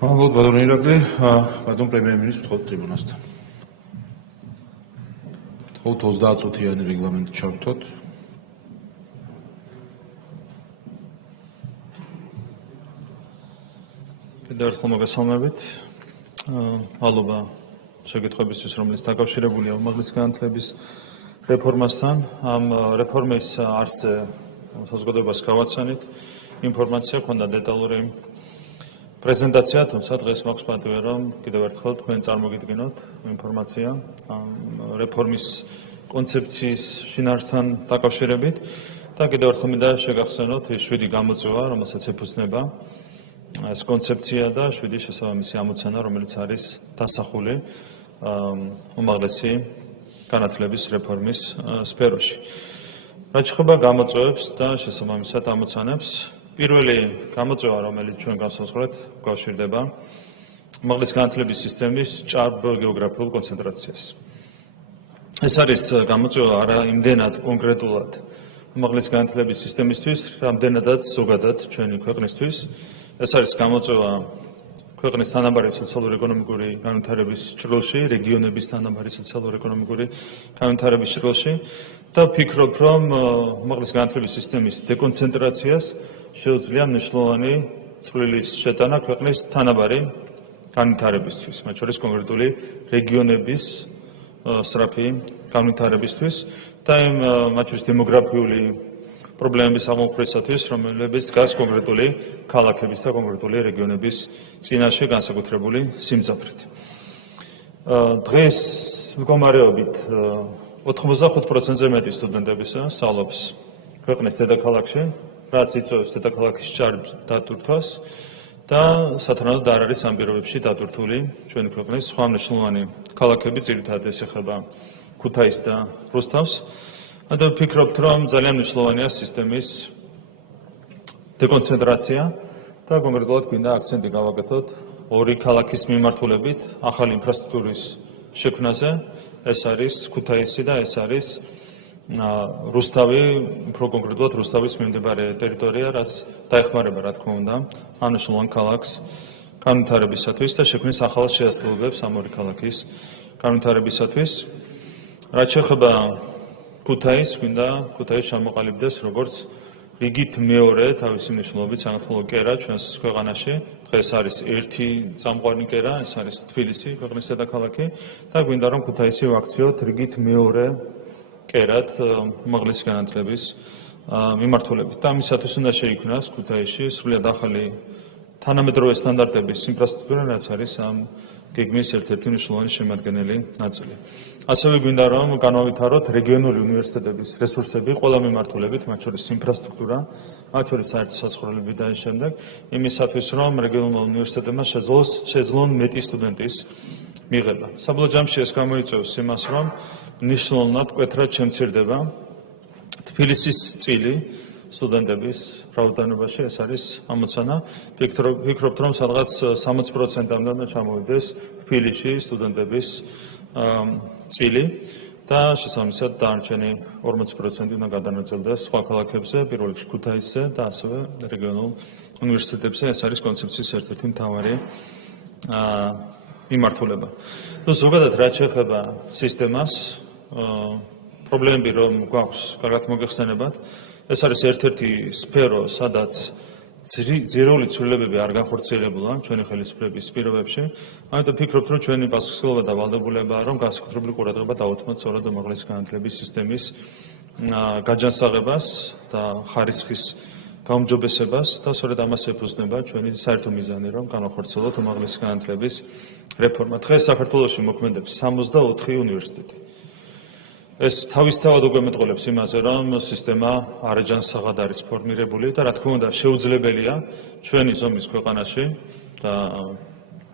Mălăt, Badon Irakli, Badon Premier-Ministru txot tribunastan. Txot 20-იანი რეგლამენტი ჩავთოთ. კიდევ ერთხელ მოგესალმებით. მადლობა შეკითხვებისთვის, რომელიც დაკავშირებულია უმაღლესი განათლების რეფორმასთან. ამ რეფორმის არსზე საზოგადოებას გავაცანით. ინფორმაცია ქონდა დეტალური პრეზენტაცია, თუმცა დღეს მაქვს პატივი, რომ კიდევ ერთხელ თქვენ წარმოგიდგინოთ ინფორმაცია ამ რეფორმის კონცეფციის შინაარსთან დაკავშირებით და კიდევ ერთხელ მინდა შეგახსენოთ ის 7 გამოწვევა, რომელსაც ეფუძნება ეს კონცეფცია და 7 შესაბამისი ამოცანა, რომელიც არის დასახული უმაღლესი განათლების რეფორმის სფეროში. რაც შეეხება გამოწვევებს და შესაბამისად ამოცანებს, პირველი გამოწვევა, რომელიც ჩვენ განსაზღვრეთ, უკავშირდება უმაღლესი განათლების სისტემის ჭარბ გეოგრაფიულ კონცენტრაციას. ეს არის გამოწვევა არა იმდენად კონკრეტულად უმაღლესი განათლების სისტემისთვის, რამდენადაც ზოგადად ჩვენი ქვეყნისთვის. ეს არის გამოწვევა ქვეყნის თანაბარი სოციალურ-ეკონომიკური განვითარების ჭრილში, რეგიონების თანაბარი სოციალურ-ეკონომიკური განვითარების ჭრილში და ვფიქრობ, რომ უმაღლესი განათლების სისტემის დეკონცენტრაციას შეუძლია მნიშვნელოვანი წვლილის შეტანა ქვეყნის თანაბარი განვითარებისთვის, მათ შორის კონკრეტული რეგიონების სწრაფი განვითარებისთვის და იმ მათ შორის დემოგრაფიული პრობლემების აღმოფხვრისათვის, რომლებიც დგას კონკრეტული ქალაქების და კონკრეტული რეგიონების წინაშე განსაკუთრებული სიმძაფრით. დღეს მდგომარეობით 85%-ზე მეტი სტუდენტებისა სწავლობს ქვეყნის დედაქალაქში, რაც იწვევს დედაქალაქის ჭარბ დატვირთვას და სათანადოდ არ არის ამ პირობებში დატვირთული ჩვენი ქვეყნის სხვა მნიშვნელოვანი ქალაქები, ძირითადად ეს ეხება ქუთაისს და რუსთავს. და ვფიქრობთ, რომ ძალიან მნიშვნელოვანია სისტემის დეკონცენტრაცია და კონკრეტულად გვინდა აქცენტი გავაკეთოთ ორი ქალაქის მიმართულებით ახალი ინფრასტრუქტურის შექმნაზე. ეს არის ქუთაისი და ეს არის რუსთავი, უფრო კონკრეტულად რუსთავის მიმდებარე ტერიტორია, რაც დაეხმარება, რა თქმა უნდა, ამ მნიშვნელოვან ქალაქს განვითარებისათვის და შექმნის ახალ შეასრულებებს ამ ორი ქალაქის განვითარებისათვის. რაც შეეხება ქუთაისს, გვინდა ქუთაისს ჩამოყალიბდეს როგორც რიგით მეორე თავისი მნიშვნელობით სამართლო კერა ჩვენს ქვეყანაში. დღეს არის ერთი წამყვანი კერა, ეს არის თბილისი, ქვეყნის დედაქალაქი და გვინდა რომ ქუთაისი ვაქციოთ რიგით მეორე კერად უმაღლესი განათლების მიმართულებით. და ამისათვის უნდა შეიქმნას ქუთაისში სრულიად ახალი თანამედროვე სტანდარტების ინფრასტრუქტურა, რაც არის ამ გეგმის ერთ-ერთი მნიშვნელოვანი შემადგენელი ნაწილი. ასევე გვინდა რომ განავითაროთ რეგიონული უნივერსიტეტების რესურსები ყველა მიმართულებით, მათ შორის ინფრასტრუქტურა, მათ შორის საერთო საცხოვრებლები და ამ შემდეგ, იმისათვის რომ რეგიონულ უნივერსიტეტებმა შეძლონ მეტი სტუდენტის მიღება. საბოლოო ჯამში ეს გამოიწვევს იმას, რომ მნიშვნელოვნად მკვეთრად შემცირდება თბილისის წილი სტუდენტების რაოდენობაში, ეს არის ამოცანა. ვფიქრობთ, რომ სადღაც 60%-მდე უნდა ჩამოვიდეს თბილისში სტუდენტების წილი და შესაბამისად დანარჩენი 40% უნდა გადანაწილდეს სხვა ქალაქებზე, პირველ რიგში ქუთაისზე და ასევე რეგიონულ უნივერსიტეტებზე. ეს არის კონცეფციის ერთ-ერთი მთავარი მიმართულება. ზოგადად რაც შეეხება სისტემას, პრობლემები რომ გვაქვს, კარგად მოგეხსენებათ, ეს არის ერთ-ერთი სფერო, სადაც ძირეული ცვლილებები არ განხორციელებულა ჩვენი ხელისუფლების პირობებში. ამიტომ ვფიქრობთ, რომ ჩვენი პასუხისმგებლობა და ვალდებულებაა, რომ განსაკუთრებული ყურადღება დავუთმოთ სწორედ უმაღლესი განათლების სისტემის გაჯანსაღებას და ხარისხის გაუმჯობესებას და სწორედ ამას ეფუძნება ჩვენი საერთო მიზანი, რომ განახორციელოთ უმაღლესი განათლების რეფორმა. დღეს საქართველოში მოქმედებს 64 უნივერსიტეტი. ეს თავისთავად უკვე მეტყველებს იმაზე, რომ სისტემა არაჯანსაღად არის ფორმირებული და რა თქმა უნდა შეუძლებელია ჩვენი ზომის ქვეყანაში და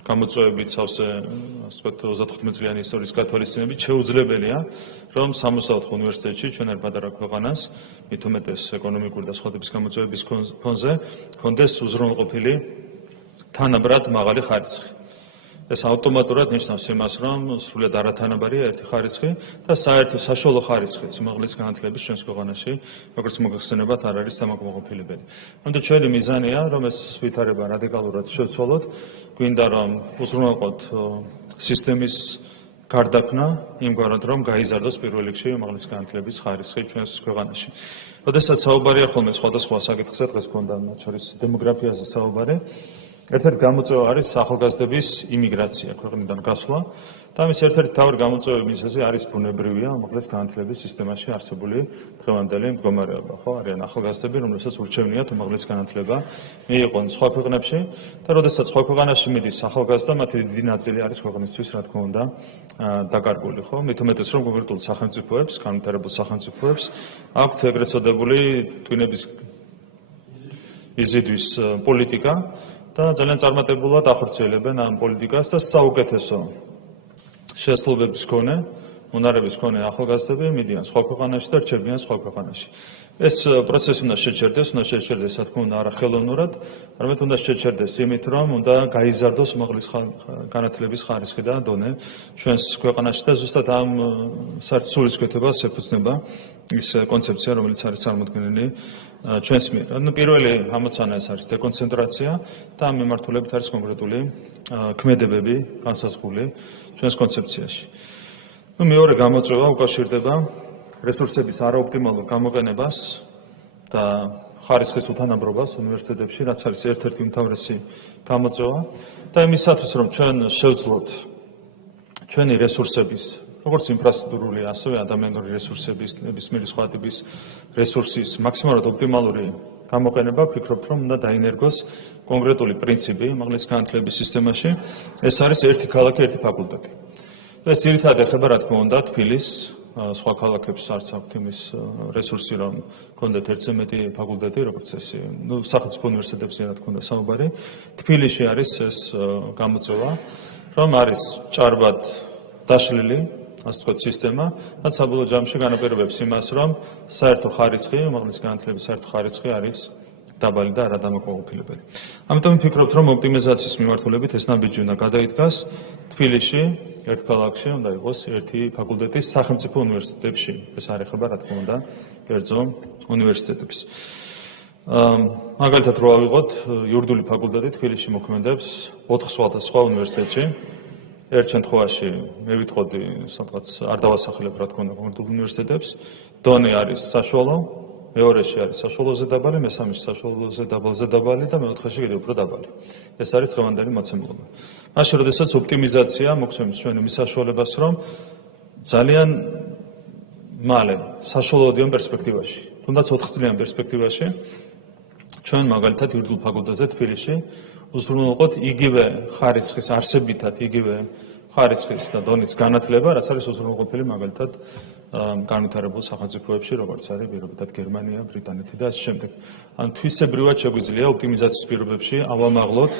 გამოწვევებით სავსე 35 წლიანი ისტორიის გათვალისწინებით შეუძლებელია, რომ 64 უნივერსიტეტში ჩვენ არ პატარა ქვეყანას, მით უმეტეს ეკონომიკური და სხვადასხვა გამოწვევების ფონზე, ჰქონდეს უზრუნველყოფილი თანაბრად მაღალი ხარისხი. ეს ავტომატურად ნიშნავს იმას, რომ სრულად არათანაბარია ერთი ხარისხი და საერთო საშუალო ხარისხი სიმაღლის განათლების ჩვენს ქვეყანაში, როგორც მოგეხსენებათ, არ არის სამოუკმაყოფილებელი. ამიტომ ჩვენი მიზანია, რომ ეს ვითარება რადიკალურად შევცვალოთ, გვინდა რომ უზრუნველყოთ სისტემის გარდაქმნა იმგვარად, რომ გაიზარდოს პირველ რიგში უმაღლესი განათლების ხარისხი ჩვენს ქვეყანაში. როდესაც საუბარია ხოლმე სხვადასხვა საკითხზე, დღეს გქონდა მათ შორის დემოგრაფიაზე საუბარი. ერთ-ერთი გამოწვევა არის ახალგაზრდების იმიგრაცია, ქვეყნიდან გასვლა და ამის ერთ-ერთი მთავარი გამოწვევების მიზეზი არის ბუნებრივია უმაღლეს განათლების სისტემაში არსებული დღევანდელი მდგომარეობა, ხო? არიან ახალგაზრდები, რომლებსაც ურჩევნიათ უმაღლეს განათლება მიიღონ სხვა ქვეყნებში და როდესაც სხვა ქვეყანაში მიდის ახალგაზრდა, მათი დიდი ნაწილი არის ქვეყნისთვის, რა თქმა უნდა, დაკარგული, ხო? მით უმეტეს, რომ კონკრეტულ სახელმწიფოებს, განვითარებულ სახელმწიფოებს აქვთ ეგრეთ წოდებული twinების იზიდვის პოლიტიკა და ძალიან წარმატებულად ახორციელებენ ამ პოლიტიკას და საუკეთესო შესაძლებლობის მქონე, უნარების მქონე ახალგაზრდები მიდიან სხვა ქვეყანაში და რჩებიან სხვა ქვეყანაში. ეს პროცესი უნდა შეჩერდეს, რა თქმა უნდა, არა ხელოვნურად, არამედ უნდა შეჩერდეს იმით, რომ უნდა გაიზარდოს უმაღლესი განათლების ხარისხი და დონე ჩვენს ქვეყანაში და ზუსტად ამ საერთო სულისკვეთებას ეფუძნება ის კონცეფცია, რომელიც არის წარმოქმნილი ჩვენს მიერ. პირველი ამოცანა ეს არის დეკონცენტრაცია და ამ მიმართულებით არის კონკრეტული ქმედებები განსაზღვრული ჩვენს კონცეფციაში. მეორე გამოწვევა უკავშირდება რესურსების არაოპტიმალურ გამოყენებას და ხარისხის უთანაბრობას უნივერსიტეტებში, რაც არის ერთ-ერთი უმთავრესი გამოწვევა და იმისათვის, რომ ჩვენ შევძლოთ ჩვენი რესურსების, როგორც ინფრასტრუქტურული, ასევე ადამიანური რესურსების, ნებისმიერი სხვა ტიპის რესურსის მაქსიმალურად ოპტიმალური გამოყენება, ვფიქრობთ, რომ უნდა დაინერგოს კონკრეტული პრინციპი უმაღლეს განათლების სისტემაში. ეს არის ერთი ქალაქი, ერთი ფაკულტეტი. ეს ძირითადად ეხება, რა თქმა უნდა, თბილის, სხვა ქალაქებს არც აქვთ იმის რესურსი, რომ გქონდეთ ერთზე მეტი ფაკულტეტი, როგორც ეს, სახელმწიფო უნივერსიტეტებზე, რა თქმა უნდა, საუბარი. თბილისში არის ეს გამოწვევა, რომ არის ჭარბად დაშლილი, ასე ვთქვათ, სისტემა, რაც საბოლოო ჯამში განაპირობებს იმას, რომ საერთო ხარისხი, უმაღლესი განათლების საერთო ხარისხი არის დაბალი და არადამაკმაყოფილებელი. ამიტომ ვფიქრობთ, რომ ოპტიმიზაციის მიმართულებით ეს ნაბიჯი უნდა გადაიდგას თბილისში, ერთ ქალაქში უნდა იყოს ერთი ფაკულტეტი სახელმწიფო უნივერსიტეტებში. ეს არ ეხება, რა თქმა უნდა, კერძო უნივერსიტეტებს. მაგალითად, რო ავიღოთ, იურიდიული ფაკულტეტი თბილისში მოქმედებს 4 სხვა უნივერსიტეტში. ერთ შემთხვევაში მე ვიტყოდი, სადღაც არ დავასახელებ, რა თქმა უნდა, კონკრეტულ უნივერსიტეტებს, დონე არის საშუალო, მეორეში არის საშუალოზე დაბალი, მესამეში საშუალოზე დაბალზე და მეოთხეში კიდევ უფრო დაბალი. ეს არის დღევანდელი მოცემულობა. მაშინ, როდესაც ოპტიმიზაცია მოგცემს ჩვენ იმის საშუალებას, რომ ძალიან მალე საშუალოდიან პერსპექტივაში, თუნდაც 4 წლიან პერსპექტივაში, ჩვენ მაგალითად იურიდიულ ფაკულტეტზე თბილისში უზრუნველყოთ იგივე ხარისხის არსებითად, იგივე ხარისხის და დონის განათლება, რაც არის უზრუნველყოფილი მაგალითად განვითარებულ სახელმწიფოებში, როგორც არის პირობითად გერმანია, ბრიტანეთი და ასე შემდეგ. ან თვისებრივად შეგვიძლია ოპტიმიზაციის პირობებში ავამაღლოთ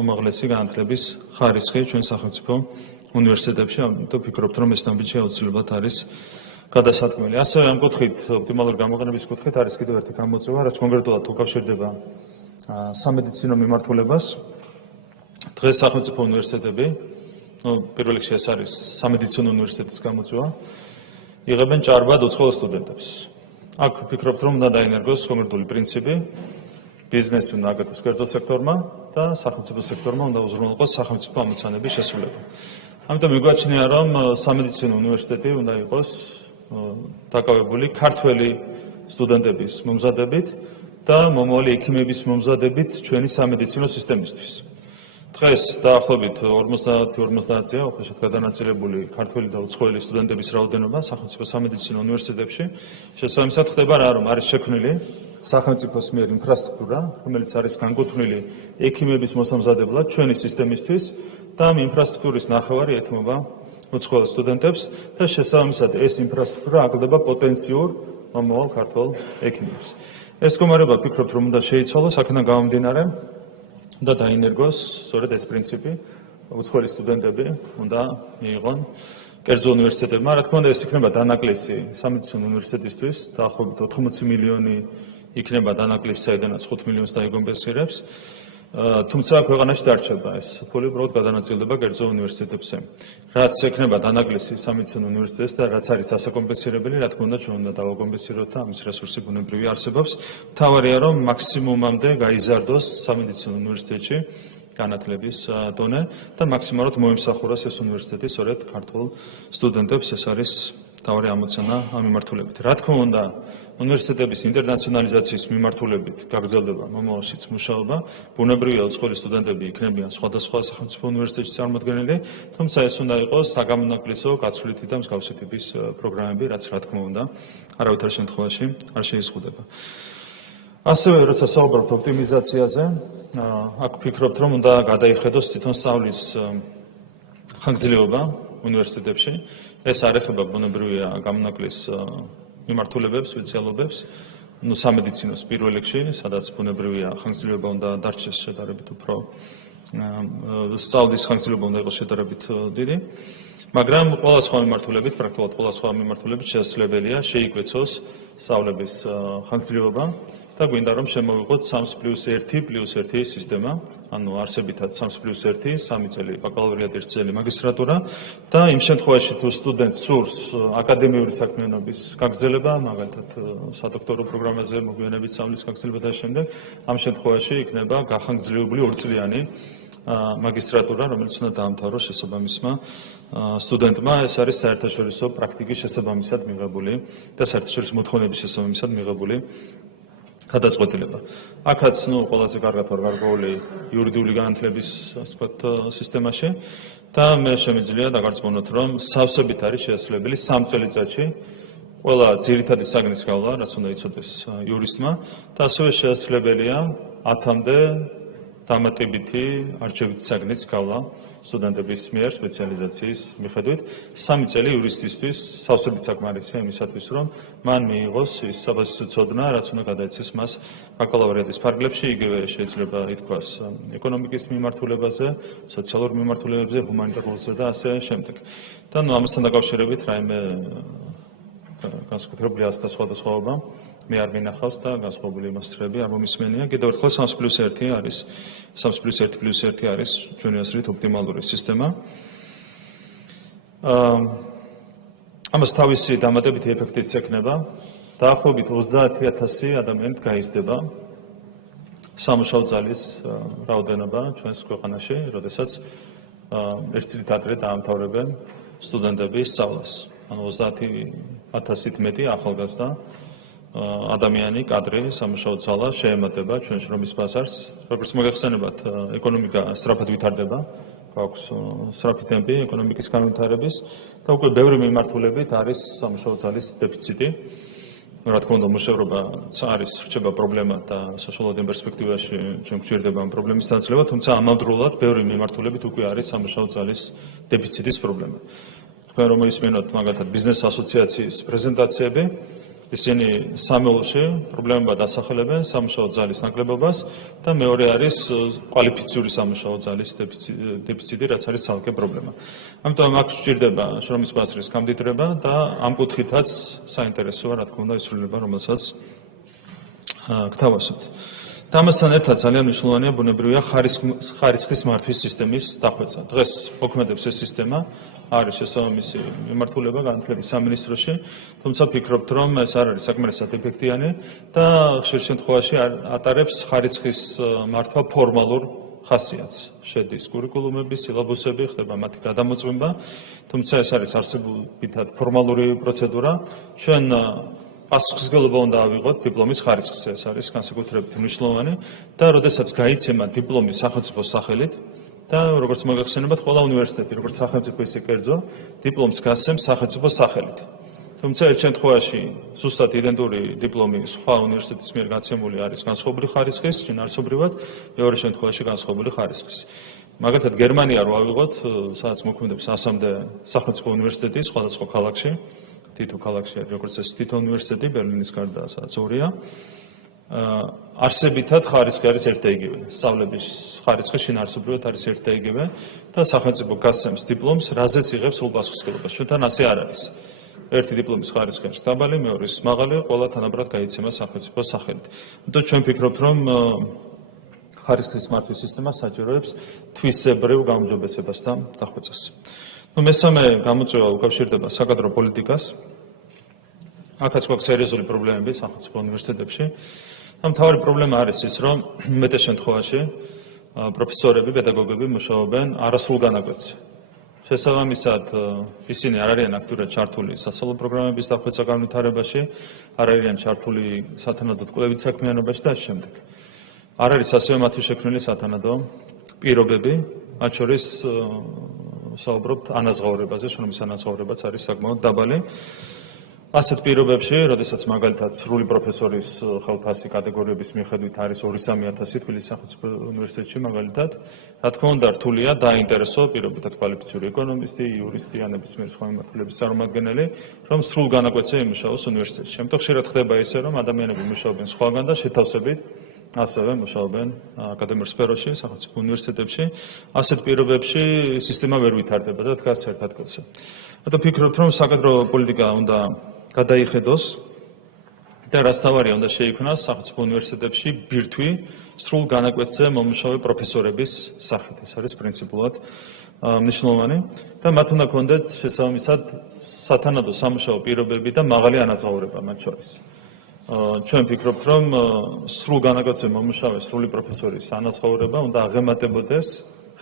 უმაღლესი განათლების ხარისხი ჩვენ სახელმწიფო უნივერსიტეტებში. ამიტომ ვფიქრობთ, რომ ეს ნაბიჯი აუცილებლად არის გადასატკმელი. ასევე ამ კუთხით, ოპტიმალური გამოყენების კუთხით არის კიდევ ერთი გამოწვევა, რაც კონკრეტულად უკავშირდება სამედიცინო მიმართულებას. დღეს სახელმწიფო უნივერსიტეტები, პირველ რიგში ეს არის სამედიცინო უნივერსიტეტის გამოწვევა, იღებენ ჭარბად უცხოელ სტუდენტებს. აქ ვფიქრობთ, რომ უნდა დაინერგოს კონკრეტული პრინციპი, ბიზნესი უნდა აკეთოს კერძო სექტორმა და სახელმწიფო სექტორმა უნდა უზრუნველყოს სახელმწიფო ამოცანების შესრულება. ამიტომ მიგვაჩნია, რომ სამედიცინო უნივერსიტეტი უნდა იყოს დაკავებული ქართველი სტუდენტების მომზადებით და მომავალი ექიმების მომზადებით ჩვენი სამედიცინო სისტემისთვის. დღეს დაახლოებით 50-50-ია უხეშად გადანაწილებული ქართველი და უცხოელი სტუდენტების რაოდენობა სახელმწიფო სამედიცინო უნივერსიტეტებში. შესაბამისად ხდება რა, რომ არის შექმნილი სახელმწიფოს მიერ ინფრასტრუქტურა, რომელიც არის განკუთვნილი ექიმების მოსამზადებლად ჩვენი სისტემისთვის და ამ ინფრასტრუქტურის ნახევარი ეთმობა უცხოელ სტუდენტებს და შესაბამისად ეს ინფრასტრუქტურა აკლდება პოტენციურ მომავალ ქართველ ექიმებს. ეს მდგომარეობა ვფიქრობთ, რომ უნდა შეიცვალოს, აქედან გამომდინარე უნდა დაინერგოს სწორედ ეს პრინციპი, უცხოელი სტუდენტები უნდა მიიღონ კერძო უნივერსიტეტებმა. რა თქმა უნდა, ეს იქნება დანაკლისი სამედიცინო უნივერსიტეტისთვის, დაახლოებით 80 მილიონი იქნება დანაკლისი, საიდანაც 5 მილიონს დაიგომბესირებს. თუმცა ქვეყანაში დარჩება ეს ფული უბრალოდ გადანაწილდება კერძო უნივერსიტეტებზე. რაც ექნება დანაკლისი სამედიცინო უნივერსიტეტს და რაც არის დასაკომპენსირებელი, რა თქმა უნდა ჩვენ უნდა დავაკომპენსიროთ და ამის რესურსი ბუნებრივი არსებობს. მთავარია რომ მაქსიმუმამდე გაიზარდოს სამედიცინო უნივერსიტეტში განათლების დონე და მაქსიმალურად მოემსახუროს ეს უნივერსიტეტი სწორედ ქართულ სტუდენტებს. ეს არის მთავარი ამოცანა ამ მიმართულებით. რა თქმა უნდა, უნივერსიტეტების ინტერნაციონალიზაციის მიმართულებით გაგრძელდება მომავალშიც მუშაობა. ბუნებრივია, უცხოელი სტუდენტები იქნებიან სხვადასხვა სახელმწიფო უნივერსიტეტში წარმოდგენილი, თუმცა ეს უნდა იყოს საგამონაკლისო, გაცვლითი და მსგავსი ტიპის პროგრამები, რაც რა თქმა უნდა, არავითარ შემთხვევაში არ შეიზღუდება. ასევე, როცა საუბრობთ ოპტიმიზაციაზე, აქ ვფიქრობთ, რომ უნდა გადაიხედოს თვითონ სწავლის ხანგრძლივობა უნივერსიტეტებში. ეს არ ეხება ბუნებრივია გამონაკლის მიმართულებებს, სპეციალობებს, სამედიცინოს პირველ რიგში, სადაც ბუნებრივია ხანგრძლივობა უნდა დარჩეს შედარებით უფრო სწავლის ხანგრძლივობა უნდა იყოს შედარებით დიდი, მაგრამ ყველა სხვა მიმართულებით, პრაქტიკულად ყველა სხვა მიმართულებით შესაძლებელია შეიკვეცოს სწავლების ხანგრძლივობა და გვინდა რომ შემოვიღოთ 3+1+1 სისტემა, ანუ არსებითად 3+1, 3 წელი ბაკალავრიატი, 1 წელი მაგისტრატურა და იმ შემთხვევაში თუ სტუდენტს სურს აკადემიური საქმიანობის გაგრძელება, მაგალითად სადოქტორო პროგრამაზე მოგვიანებით სწავლის გაგრძელება და შემდეგ, ამ შემთხვევაში იქნება გახანგრძლივებული 2 წლიანი მაგისტრატურა, რომელიც უნდა დაამთავროს შესაბამისმა სტუდენტმა. ეს არის საერთაშორისო პრაქტიკის შესაბამისად მიღებული და საერთაშორისო მოთხოვნების შესაბამისად მიღებული გადაწყვეტილება. აქაც ყველაზე კარგად ვარ გარკვეული იურიდიული განათლების ასე ვთქვათ სისტემაში და მე შემიძლია დაგარწმუნოთ, რომ სავსებით არის შესაძლებელი 3 წელიწადში ყველა ძირითადი საგნის გავლა, რაც უნდა იცოდეს იურისტმა და ასევე შესაძლებელია 10-მდე დამატებითი არჩევითი საგნის გავლა სტუდენტების მიერ სპეციალიზაციის მიხედვით. 3 წელი იურისტისთვის სავსებით საკმარისია იმისათვის, რომ მან მიიღოს ის საბაზისო ცოდნა, რაც უნდა გადაეცეს მას ბაკალავრიატის ფარგლებში, იგივე შეიძლება ითქვას ეკონომიკის მიმართულებაზე, სოციალურ მიმართულებებზე, ჰუმანიტარულზე და ასე შემდეგ. და ამასთან დაკავშირებით რაიმე განსაკუთრებული ასთა სხვადასხვაობა მე არ მინახავს და განსხვავებული მასშტაბები არ მომისმენია. კიდევ ერთხელ 3+1 არის 3+1+1 არის ჩვენი აზრით ოპტიმალური სისტემა. ამას თავისი დამატებითი ეფექტიც ექნება. დაახლოებით 30,000 ადამიანით გაიზრდება სამუშაო ძალის რაოდენობა ჩვენს ქვეყანაში, როდესაც 1 წლით ადრე დაამთავრებენ სტუდენტები სწავლას. ანუ 30,000-ით მეტი ახალგაზრდა ადამიანი, კადრი, სამუშაო ძალა შეემატება ჩვენ შრომის ბაზარს. როგორც მოგეხსენებათ, ეკონომიკა სწრაფად ვითარდება, გვაქვს სწრაფი ტემპი ეკონომიკის განვითარების და უკვე ბევრი მიმართულებით არის სამუშაო ძალის დეფიციტი. რა თქმა უნდა, მუშაობა არის რჩება პრობლემა და საშუალო პერსპექტივაში ჩვენ გვჭირდება ამ პრობლემის დაძლევა, თუმცა ამავდროულად ბევრი მიმართულებით უკვე არის სამუშაო ძალის დეფიციტის პრობლემა. თქვენ რომ ისმენოთ მაგალითად ბიზნეს ასოციაციის პრეზენტაციები, ისინი სამეულში პრობლემებად ასახელებენ სამუშაო ძალის ნაკლებობას და მეორე არის კვალიფიციური სამუშაო ძალის დეფიციტი, რაც არის ცალკე პრობლემა. ამიტომ აქ სჭირდება შრომის ბაზრის გამდიდრება და ამ კუთხითაც საინტერესოა, რა თქმა უნდა, ისრულება, რომელსაც გთავაზობთ. და ამასთან ერთად ძალიან მნიშვნელოვანია ბუნებრივია ხარისხის მართვის სისტემის დახვეწა. დღეს მოქმედებს ეს სისტემა, არის შესაბამისი მიმართულება განათლების სამინისტროში, თუმცა ვფიქრობთ, რომ ეს არ არის საკმარისად ეფექტიანი და ხშირ შემთხვევაში ატარებს ხარისხის მართვა ფორმალურ ხასიათს. შედის კურიკულუმები, სილაბუსები, ხდება მათი გადამოწმება, თუმცა ეს არის არსებითად ფორმალური პროცედურა. ჩვენ პასუხისმგებლობა უნდა ავიღოთ დიპლომის ხარისხზე, ეს არის განსაკუთრებით მნიშვნელოვანი და როდესაც გაიცემა დიპლომი სახელმწიფო სახელით და როგორც მოგეხსენებათ, ყველა უნივერსიტეტი, როგორც სახელმწიფო ისე კერძო, დიპლომს გასცემს სახელმწიფო სახელით. თუმცა ერთ შემთხვევაში ზუსტად იდენტური დიპლომი სხვა უნივერსიტეტის მიერ გაცემული არის განსხვავებული ხარისხის, შინაარსობრივად, მეორე შემთხვევაში განსხვავებული ხარისხის. მაგალითად, გერმანია რო ავიღოთ, სადაც მოქმედებს 100-მდე სახელმწიფო უნივერსიტეტი სხვადასხვა ქალაქში, თითო ქალაქში არის როგორც ეს თითო უნივერსიტეტი, ბერლინის გარდა, სადაც ორია. არსებითად ხარისხი არის ერთ და იგივე. სწავლების ხარისხი შინაარსობრივად არის ერთ და იგივე და სახელმწიფო გასცემს დიპლომს, რაზეც იღებს სულ პასუხისმგებლობას. ჩვენთან ასე არ არის. ერთი დიპლომის ხარისხი არის დაბალი, მეორის მაღალი, ყველა თანაბრად გაიცემა სახელმწიფო სახელით. ამიტომ ჩვენ ვფიქრობთ, რომ ხარისხის მართვის სისტემა საჭიროებს თვისებრივ გაუმჯობესებასთან დახვეწას. მესამე გამოწვევა უკავშირდება საკადრო პოლიტიკას. აქაც გვაქვს სერიოზული პრობლემები სახელმწიფო უნივერსიტეტებში. მთავარი პრობლემა არის ის, რომ უმეტეს შემთხვევაში პროფესორები, პედაგოგები მუშაობენ არასრულ განაკვეთზე. შესაბამისად, ისინი არ არიან აქტიურად ჩართული სასწავლო პროგრამების დახვეწა განვითარებაში, არ არიან ჩართული სათანადო კვლევით საქმიანობაში და ამ შემდეგ. არ არის ასევე მათი შექმნილი სათანადო პირობები, მათ შორის საუბრობთ ანაზღაურებაზე, შრომის ანაზღაურებაც არის საკმაოდ დაბალი. ასეთ პირობებში, როდესაც მაგალითად სრული პროფესორის ხელფასი კატეგორიების მიხედვით არის 2-3 თბილისის სახელმწიფო უნივერსიტეტში მაგალითად, რა თქმა უნდა, რთულია დაინტერესო პირობითად კვალიფიციური ეკონომისტი, იურისტი, ან ნებისმიერ სხვა მიმართულების წარმომადგენელი, რომ სრულ განაკვეთზე იმუშაოს უნივერსიტეტში. ამიტომ ხშირად ხდება ისე, რომ ადამიანები მუშაობენ სხვაგან და შეთავსებით ასევე მუშაობენ აკადემიურ სფეროში, სახელმწიფო უნივერსიტეტებში. ასეთ პირობებში სისტემა ვერ ვითარდება და დგას ერთ ადგილზე. ამიტომ ვფიქრობთ, რომ საკადრო პოლიტიკა უნდა გადაიხედოს და რაც თავარია უნდა შეიქმნას სახელმწიფო უნივერსიტეტებში ბირთვი სრულ განაკვეთზე მომუშავე პროფესორების სახით. ეს არის პრინციპულად მნიშვნელოვანი და მათ უნდა ქონდეთ შესაბამისად სათანადო სამუშაო პირობები და მაღალი ანაზღაურება მათ შორის. ჩვენ ვფიქრობთ, რომ სრულ განაკვეთზე მომუშავე სრული პროფესორის ანაზღაურება უნდა აღემატებოდეს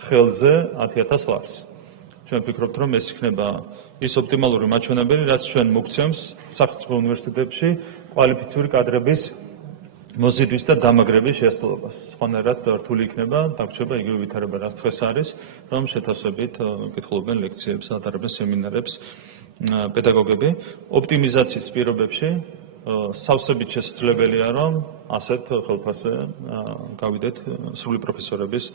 ხელზე 10,000 ლარს. ჩვენ ვფიქრობთ, რომ ეს იქნება ის ოპტიმალური მაჩვენებელი, რაც ჩვენ მოგცემს სახელმწიფო უნივერსიტეტებში კვალიფიციური კადრების მოზიდვის და დამაგრების შესაძლებლობას. სხვანაირად რთული იქნება, დაგვრჩება იგივე ვითარება, რაც დღეს არის, რომ შეთავსებით კითხულობენ ლექციებს, ატარებენ სემინარებს პედაგოგები. ოპტიმიზაციის პირობებში სავსებით შესაძლებელია, რომ ასეთ ხელფასზე გავიდეთ სრული პროფესორების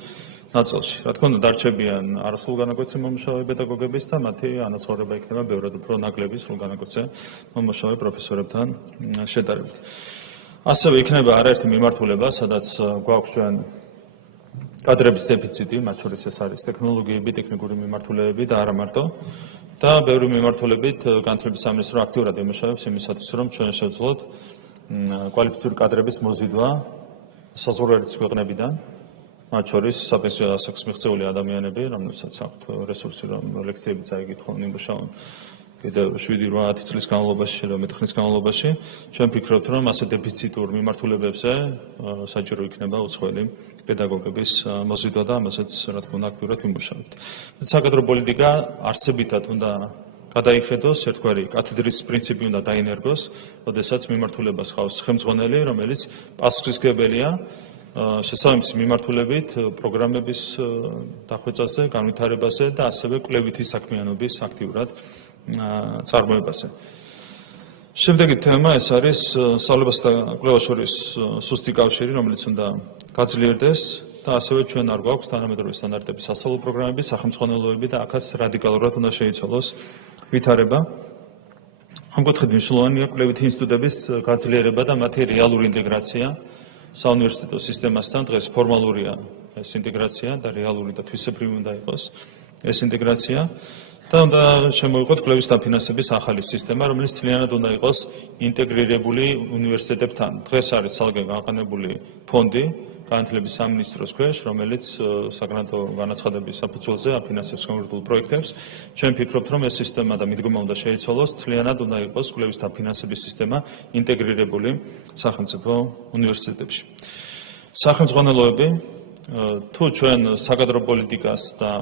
ნაწილში. რა თქმა უნდა, დარჩებიან არასრულ განაკვეთზე მომუშავე პედაგოგების და მათი ანაზღაურება იქნება ბევრად უფრო ნაკლები სრულ განაკვეთზე მომუშავე პროფესორებთან შედარებით. ასევე იქნება არაერთი მიმართულება, სადაც გვაქვს ჩვენ კადრების დეფიციტი, მათ შორის ეს არის ტექნოლოგიები, ტექნიკური მიმართულებები და არა მარტო. და ბევრი მიმართულებით განათლების სამინისტრო აქტიურად იმუშავებს იმისათვის, რომ ჩვენ შევძლოთ კვალიფიციური კადრების მოზიდვა საზღვარგარეთის ქვეყნებიდან, მათ შორის საპენსიო ასაკს მიღწეული ადამიანები, რომელსაც აქვთ რესურსი, რომ ლექციები წაიკითხონ, იმუშაონ კიდევ 7-8 წლის განმავლობაში, შეიძლება მეტი ხნის განმავლობაში. ჩვენ ვფიქრობთ, რომ ასე დეფიციტურ მიმართულებებზე საჭირო იქნება უცხოელი პედაგოგების მოზიდვა და ამასაც რა თქმა უნდა აქტიურად ვიმუშავებთ. საკადრო პოლიტიკა არსებითად უნდა გადაიხედოს, ერთგვარი კათედრის პრინციპი უნდა დაინერგოს, როდესაც მიმართულებას ხავს ხელმძღვანელი, რომელიც პასუხისმგებელია შესაბამისი მიმართულებით პროგრამების დახვეწაზე, განვითარებაზე და ასევე კვლევითი საქმიანობის აქტიურად წარმოებაზე. შემდეგი თემა ეს არის სწავლებასა და კვლევას შორის სუსტი კავშირი, რომელიც უნდა გაძლიერდეს და ასევე ჩვენ არ გვაქვს თანამედროვე სტანდარტების სასწავლო პროგრამები, სახელმძღვანელოები და აქაც რადიკალურად უნდა შეიცვალოს ვითარება. ამ კუთხით მნიშვნელოვანია კვლევითი ინსტიტუტების გაძლიერება და მათი რეალური ინტეგრაცია საუნივერსიტეტო სისტემასთან. დღეს ფორმალურია ეს ინტეგრაცია და რეალური და თვისებრივი უნდა იყოს ეს ინტეგრაცია. და უნდა შემოიღოთ კვლევის დაფინანსების ახალი სისტემა, რომელიც მთლიანად უნდა იყოს ინტეგრირებული უნივერსიტეტებთან. დღეს არის ცალკე გაყენებული ფონდი განათლების სამინისტროს ქვეშ, რომელიც საგრანტო განაცხადების საფუძველზე აფინანსებს კონკრეტულ პროექტებს. ჩვენ ვფიქრობთ, რომ ეს სისტემა და მიდგომა უნდა შეიცვალოს, მთლიანად უნდა იყოს კვლევის დაფინანსების სისტემა ინტეგრირებული სახელმწიფო უნივერსიტეტებში. სახელმძღვანელოები, თუ ჩვენ საკადრო პოლიტიკას და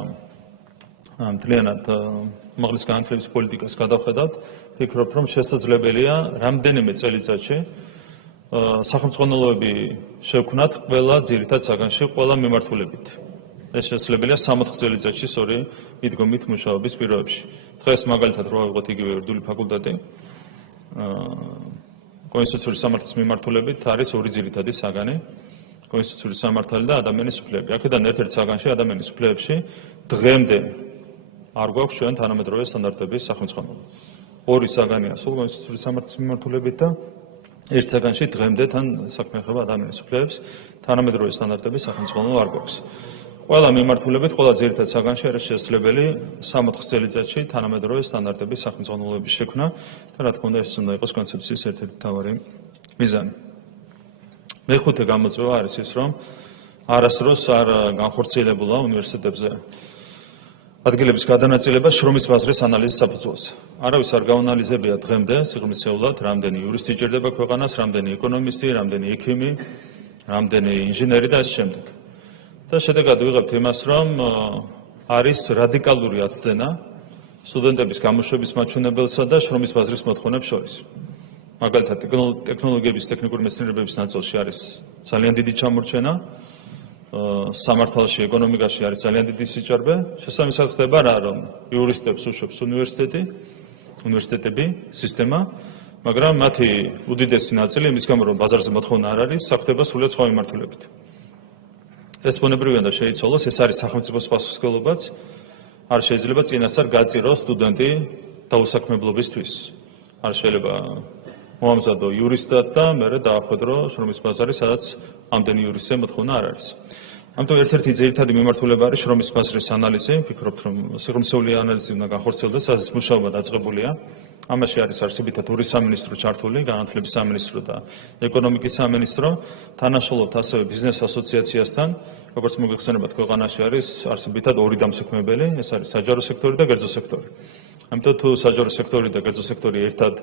მთლიანად უმაღლესი განათლების პოლიტიკას გადავხედავთ, ვფიქრობ, რომ შესაძლებელია რამდენიმე წელიწადში სახელმძღვანელოები შევქმნათ ყველა ძირითად საგანში, ყველა მიმართულებით. ეს შესაძლებელია 60 წელიწადში სწორი მიდგომით მუშაობის პირობებში. დღეს მაგალითად რო ავიღოთ იგივე ერთდული ფაკულტეტი, კონსტიტუციური სამართლის მიმართულებით არის ორი ძირითადი საგანი. კონსტიტუციური სამართალი და ადამიანის უფლებები. აქედან ერთ-ერთ საგანში ადამიანის უფლებებში დღემდე არ გვაქვს ჩვენ თანამედროვე სტანდარტების სახელმძღვანელო. ორი საგანია სულ კონსტიტუციური სამართლის მიმართულებით და ერთ საგანში დღემდე თან საქმე ეხება ადამიანის უფლებებს, თანამედროვე სტანდარტების სახელმძღვანელო არ გვაქვს. ყველა მიმართულებით, ყველა ძირითად საგანში არის შესაძლებელი 60 წელიწადში თანამედროვე სტანდარტების სახელმძღვანელოების შექმნა და რა თქმა უნდა ეს უნდა იყოს კონცეფციის ერთ-ერთი მთავარი მიზანი. მეხუთე გამოწვევა არის ის, რომ არასდროს არ განხორციელებულა უნივერსიტეტებზე ადგილების გადანაწილება შრომის ბაზრის ანალიზის საფუძველზე. არავის არ გაანალიზებია დღემდე სიღრმისეულად, რამდენი იურისტი ჭირდება ქვეყანას, რამდენი ეკონომისტი, რამდენი ექიმი, რამდენი ინჟინერი და ასე შემდეგ. და შედეგად ვიღებთ იმას, რომ არის რადიკალური აცდენა სტუდენტების გამოშვების მაჩვენებელსა და შრომის ბაზრის მოთხოვნებს შორის. მაგალითად, ტექნოლოგიების ტექნიკური მეცნიერებების ნაწილში არის ძალიან დიდი ჩამორჩენა, სამართალში, ეკონომიკაში არის ძალიან დიდი სიჭარბე. შესაბამისად ხდება რა, რომ იურისტებს უშვებს უნივერსიტეტები, სისტემა, მაგრამ მათი უდიდესი ნაწილი იმის გამო, რომ ბაზარზე მოთხოვნა არ არის, საქმდება სრულიად სხვა მიმართულებით. ეს ბუნებრივია და შეიცვალოს, ეს არის სახელმწიფოს პასუხისმგებლობაც. არ შეიძლება წინასწარ გაწიროს სტუდენტი დაუსაქმებლობისთვის. არ შეიძლება მოამზადო იურისტად და მერე დაახვედრო შრომის ბაზარი, სადაც ამდენი იურისტზე მოთხოვნა არ არის. ამიტომ ერთ-ერთი ძირითადი მიმართულება არის შრომის ბაზრის ანალიზი. ვფიქრობთ, რომ სიღრმისეული ანალიზი უნდა განხორციელდეს, სადაც მუშაობა დაწყებულია. ამაში არის არსებითად ორი სამინისტრო ჩართული, განათლების სამინისტრო და ეკონომიკის სამინისტრო. თანაშრომლობთ ასევე ბიზნეს ასოციაციასთან, როგორც მოგეხსენებათ, ქვეყანაში არის არსებითად ორი დამსაქმებელი, ეს არის საჯარო სექტორი და კერძო სექტორი. ამიტომ თუ საჯარო სექტორი და კერძო სექტორი ერთად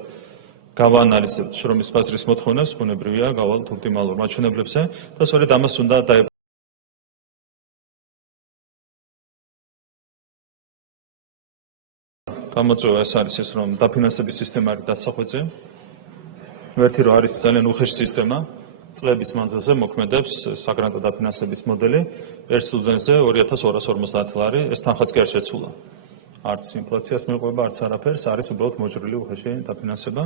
გავაანალიზებთ შრომის ბაზრის მოთხოვნებს, ბუნებრივია გავალთ ოპტიმალურ მაჩვენებლებზე და სწორედ ამას უნდა გამოწვევა ეს არის ის, რომ დაფინანსების სისტემა არის დასახვეწე. ერთი რომ არის ძალიან უხეში სისტემა, წლების მანძილზე მოქმედებს საგრანტო დაფინანსების მოდელი, ერთ სტუდენტზე 2250 ლარი, ეს თანხაც კი არ შეცვლა. არც ინფლაციას მიყვება, არც არაფერს, არის უბრალოდ მოჭრილი უხეში დაფინანსება.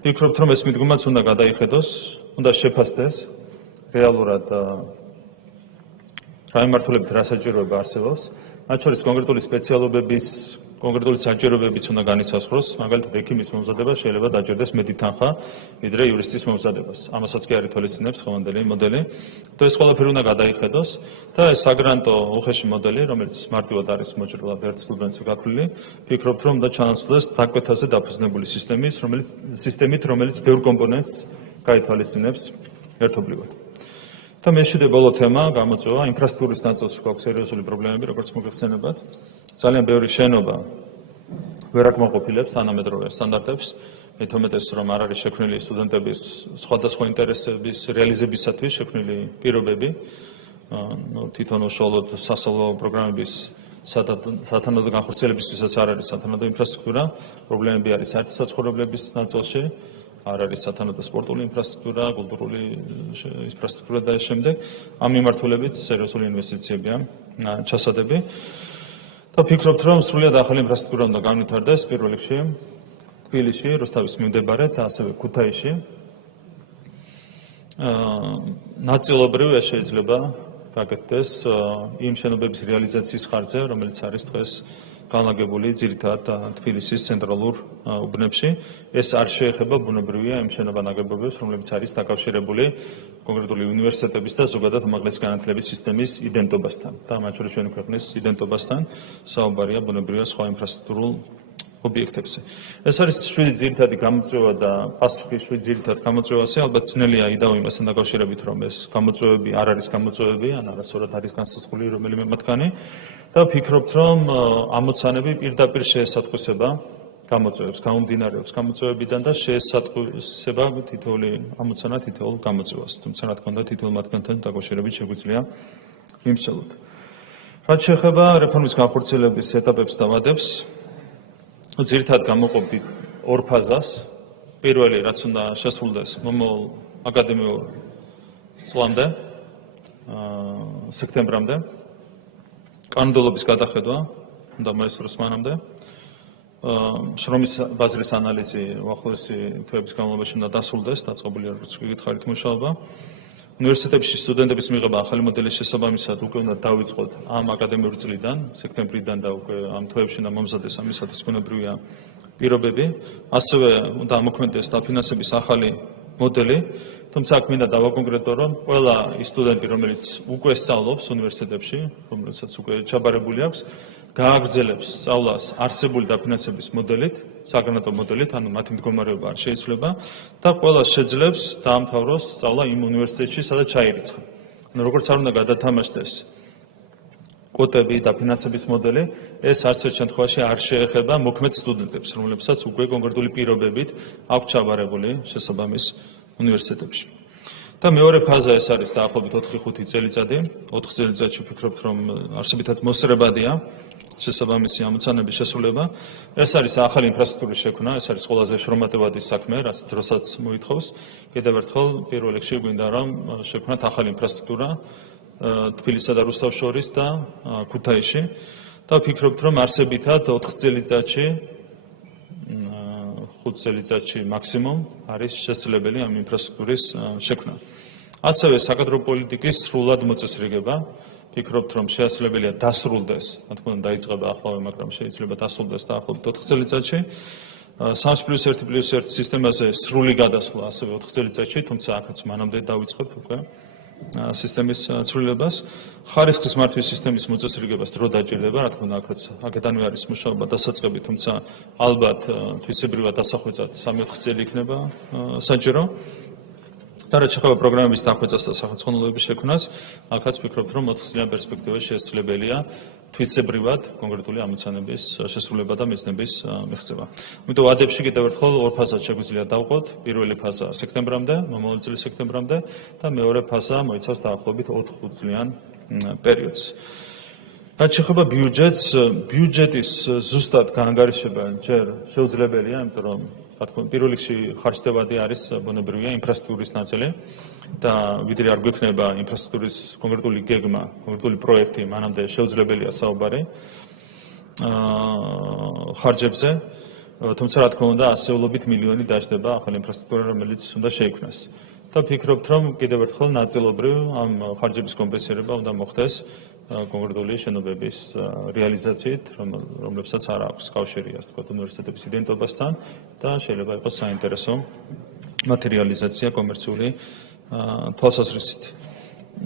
ვფიქრობთ, რომ ეს მიდგომაც უნდა გადაიხედოს, უნდა შეფასდეს რეალურად რა მიმართულებით რა საჭიროება არსებობს, მათ შორის კონკრეტული სპეციალობების კონკრეტული საჭიროებებიც უნდა განისაზღვროს, მაგალითად ექიმის მომზადება შეიძლება დაჭერდეს მეტი თანხა, ვიდრე იურისტის მომზადებას. ამასაც კი არ ითვალისწინებს ხელმოდელი მოდელი. ეს ყველაფერი უნდა გადაიხედოს და ეს საგრანტო უხეში მოდელი, რომელიც მარტივად არის მოჭრილად ერთ სტუდენტზე გათვლილი, ვფიქრობთ, რომ უნდა ჩანაცვლოს დაკვეთაზე დაფუძნებული სისტემით, რომელიც ბევრ კომპონენტს გაითვალისწინებს ერთობლივად. და მეშვიდე ბოლო თემა, გამოწვევა, ინფრასტრუქტურის ნაწილში გვაქვს სერიოზული პრობლემები, როგორც მოგეხსენებათ. ძალიან ბევრი შენობა ვერ აკმაყოფილებს თანამედროვე სტანდარტებს, მithometes რომ არ არის შექმნილი სტუდენტების სხვადასხვა ინტერესების რეალიზებისათვის შექმნილი პირობები, თვითონ უშუალოდ სასწავლო პროგრამების სათანადო განხორციელებისთვისაც არ არის სათანადო ინფრასტრუქტურა, პრობლემები არის საერთო-საცხოვრებლების ნაწილში, არ არის სათანადო სპორტული ინფრასტრუქტურა, კულტურული ინფრასტრუქტურა და ამ შემდეგ. ამ მიმართულებით სერიოზული ინვესტიციებია ჩასადები. და ვფიქრობთ, რომ სრულიად ახალი ინფრასტრუქტურა უნდა განვითარდეს პირველ რიგში თბილისში, რუსთავის მიმდებარედ და ასევე ქუთაისში. ნაწილობრივ ეს შეიძლება გაკეთდეს იმ შენობების რეალიზაციის ხარჯზე, რომელიც არის დღეს განლაგებული ძირითადად თბილისის ცენტრალურ უბნებში. ეს არ შეეხება ბუნებრივია იმ შენობა-ნაგებობებს, რომლებიც არის დაკავშირებული კონკრეტული უნივერსიტეტების და ზოგადად უმაღლესი განათლების სისტემის იდენტობასთან და მათ შორის ჩვენი ქვეყნის იდენტობასთან. საუბარია ბუნებრივია სხვა ინფრასტრუქტურულ ობიექტებზე. ეს არის 7 ძირითადი გამოწვევა და პასუხი 7 ძირითად გამოწვევაზე. ალბათ ძნელია იდაო იმასთან დაკავშირებით, რომ ეს გამოწვევები არ არის გამოწვევები, ან არასწორად არის განსაზღვრული რომელიმე მათგანი. და ვფიქრობთ, რომ ამოცანები პირდაპირ შეესატყვისება გამოწვევებს, გამომდინარეობს გამოწვევებიდან და შეესატყვისება თითოეული ამოცანა თითოეულ გამოწვევას. თუმცა რა თქმა უნდა, თითოეულ მათგანთან დაკავშირებით შეგვიძლია ვიმსჯელოთ. რაც შეეხება რეფორმის განხორციელების ეტაპებს და ვადებს, ძირითადად გამოყოფით ორ ფაზას. პირველი, რაც უნდა შესრულდეს მომავალ აკადემიურ წლამდე, სექტემბრამდე, კანონმდებლობის გადახედვა უნდა მოესწროს მანამდე. შრომის ბაზრის ანალიზი უახლოესი თვეების განმავლობაში უნდა დასრულდეს, დაწყებულია როგორც გითხარით მუშაობა. უნივერსიტეტებში სტუდენტების მიღება ახალი მოდელის შესაბამისად უკვე უნდა დავიწყოთ ამ აკადემიური წლიდან, სექტემბრიდან და უკვე ამ თვეებში უნდა მომზადდეს ამისათვის ბუნებრივია პირობები. ასევე უნდა ამოქმედდეს დაფინანსების ახალი მოდელი, თუმცა აქ მინდა დავაკონკრეტო, რომ ყველა ის სტუდენტი, რომელიც უკვე სწავლობს უნივერსიტეტებში, რომელსაც უკვე ჩაბარებული აქვს, გააგრძელებს სწავლას არსებული დაფინანსების მოდელით, საგრანტო მოდელით, ანუ მათი მდგომარეობა არ შეიცვლება და ყველა შეძლებს დაამთავროს სწავლა იმ უნივერსიტეტში, სადაც ჩაირიცხა. როგორც არ უნდა გადათამაშდეს კვოტები და ფინანსების მოდელი, ეს არც ერთ შემთხვევაში არ შეეხება მოქმედ სტუდენტებს, რომლებსაც უკვე კონკრეტული პირობებით აქვს ჩაბარებული შესაბამის უნივერსიტეტებში. და მეორე ფაზა ეს არის დაახლოებით 4-5 წელიწადი. 4 წელიწადში ვფიქრობთ, რომ არსებითად მოსწრებადია შესაბამისი ამოცანების შესრულება. ეს არის ახალი ინფრასტრუქტურის შექმნა, ეს არის ყველაზე შრომატევადი საქმე, რაც დროსაც მოითხოვს. კიდევ ერთხელ პირველ რიგში გვინდა რომ შექმნათ ახალი ინფრასტრუქტურა თბილისსა და რუსთავს შორის და ქუთაისში და ვფიქრობთ, რომ არსებითად 4 წელიწადში 5 წელიწადში მაქსიმუმ არის შესაძლებელი ამ ინფრასტრუქტურის შექმნა. ასევე საკადრო პოლიტიკის სრულად მოწესრიგება. ვფიქრობთ, რომ შესაძლებელია დასრულდეს, რა თქმა უნდა დაიწყება ახლავე, მაგრამ შეიძლება დასრულდეს დაახლოებით 4 წელიწადში. 3+1+1 სისტემაზე სრული გადასვლა ასევე 4 წელიწადში, თუმცა აქაც მანამდე დავიწყებთ უკვე სისტემის ცვლილებას. ხარისხის მართვის სისტემის მოწესრიგებას დრო დაჭირდება, რა თქმა უნდა აქედანვე არის მუშაობა დასაწყები, თუმცა ალბათ თვისებრივად დასახვეწად 3-4 წელი იქნება საჭირო. და რაც შეეხება პროგრამების დახვეწას და სახელმწიფოების შექმნას, აქაც ვფიქრობთ, რომ 4 წლიან პერსპექტივაში შესაძლებელია თვისებრივად კონკრეტული ამოცანების შესრულება და მიზნების მიღწევა. ამიტომ ვადებში კიდევ ერთხელ ორ ფაზად შეგვიძლია დავყოთ. პირველი ფაზა სექტემბრამდე, მომავალი წლის სექტემბრამდე და მეორე ფაზა მოიცავს დაახლოებით 4-5 წლიან პერიოდს. რაც შეეხება ბიუჯეტს, ბიუჯეტის ზუსტად გაანგარიშება ჯერ შეუძლებელია, იმიტომ რომ რა თქმა უნდა, პირველ რიგში ხარჯდებადი არის ბუნებრივია ინფრასტრუქტურის ნაწილი და ვიდრე არ გვექნება ინფრასტრუქტურის კონკრეტული გეგმა, კონკრეტული პროექტი, მანამდე შეუძლებელია საუბარი ხარჯებზე, თუმცა რა თქმა უნდა, ასეულობით მილიონი დაждდება ახალი ინფრასტრუქტურა, რომელიც უნდა შეიქმნას. და ვფიქრობთ, რომ კიდევ ერთხელ ნაწილობრივ ამ ხარჯების კომპენსირება უნდა მოხდეს კონკრეტული შენობების რეალიზაციით, რომლებსაც არ აქვს კავშირი, ასე ვთქვათ, უნივერსიტეტების იდენტობასთან და შეიძლება იყოს საინტერესო მატერიალიზაცია კომერციული თვალსაზრისით.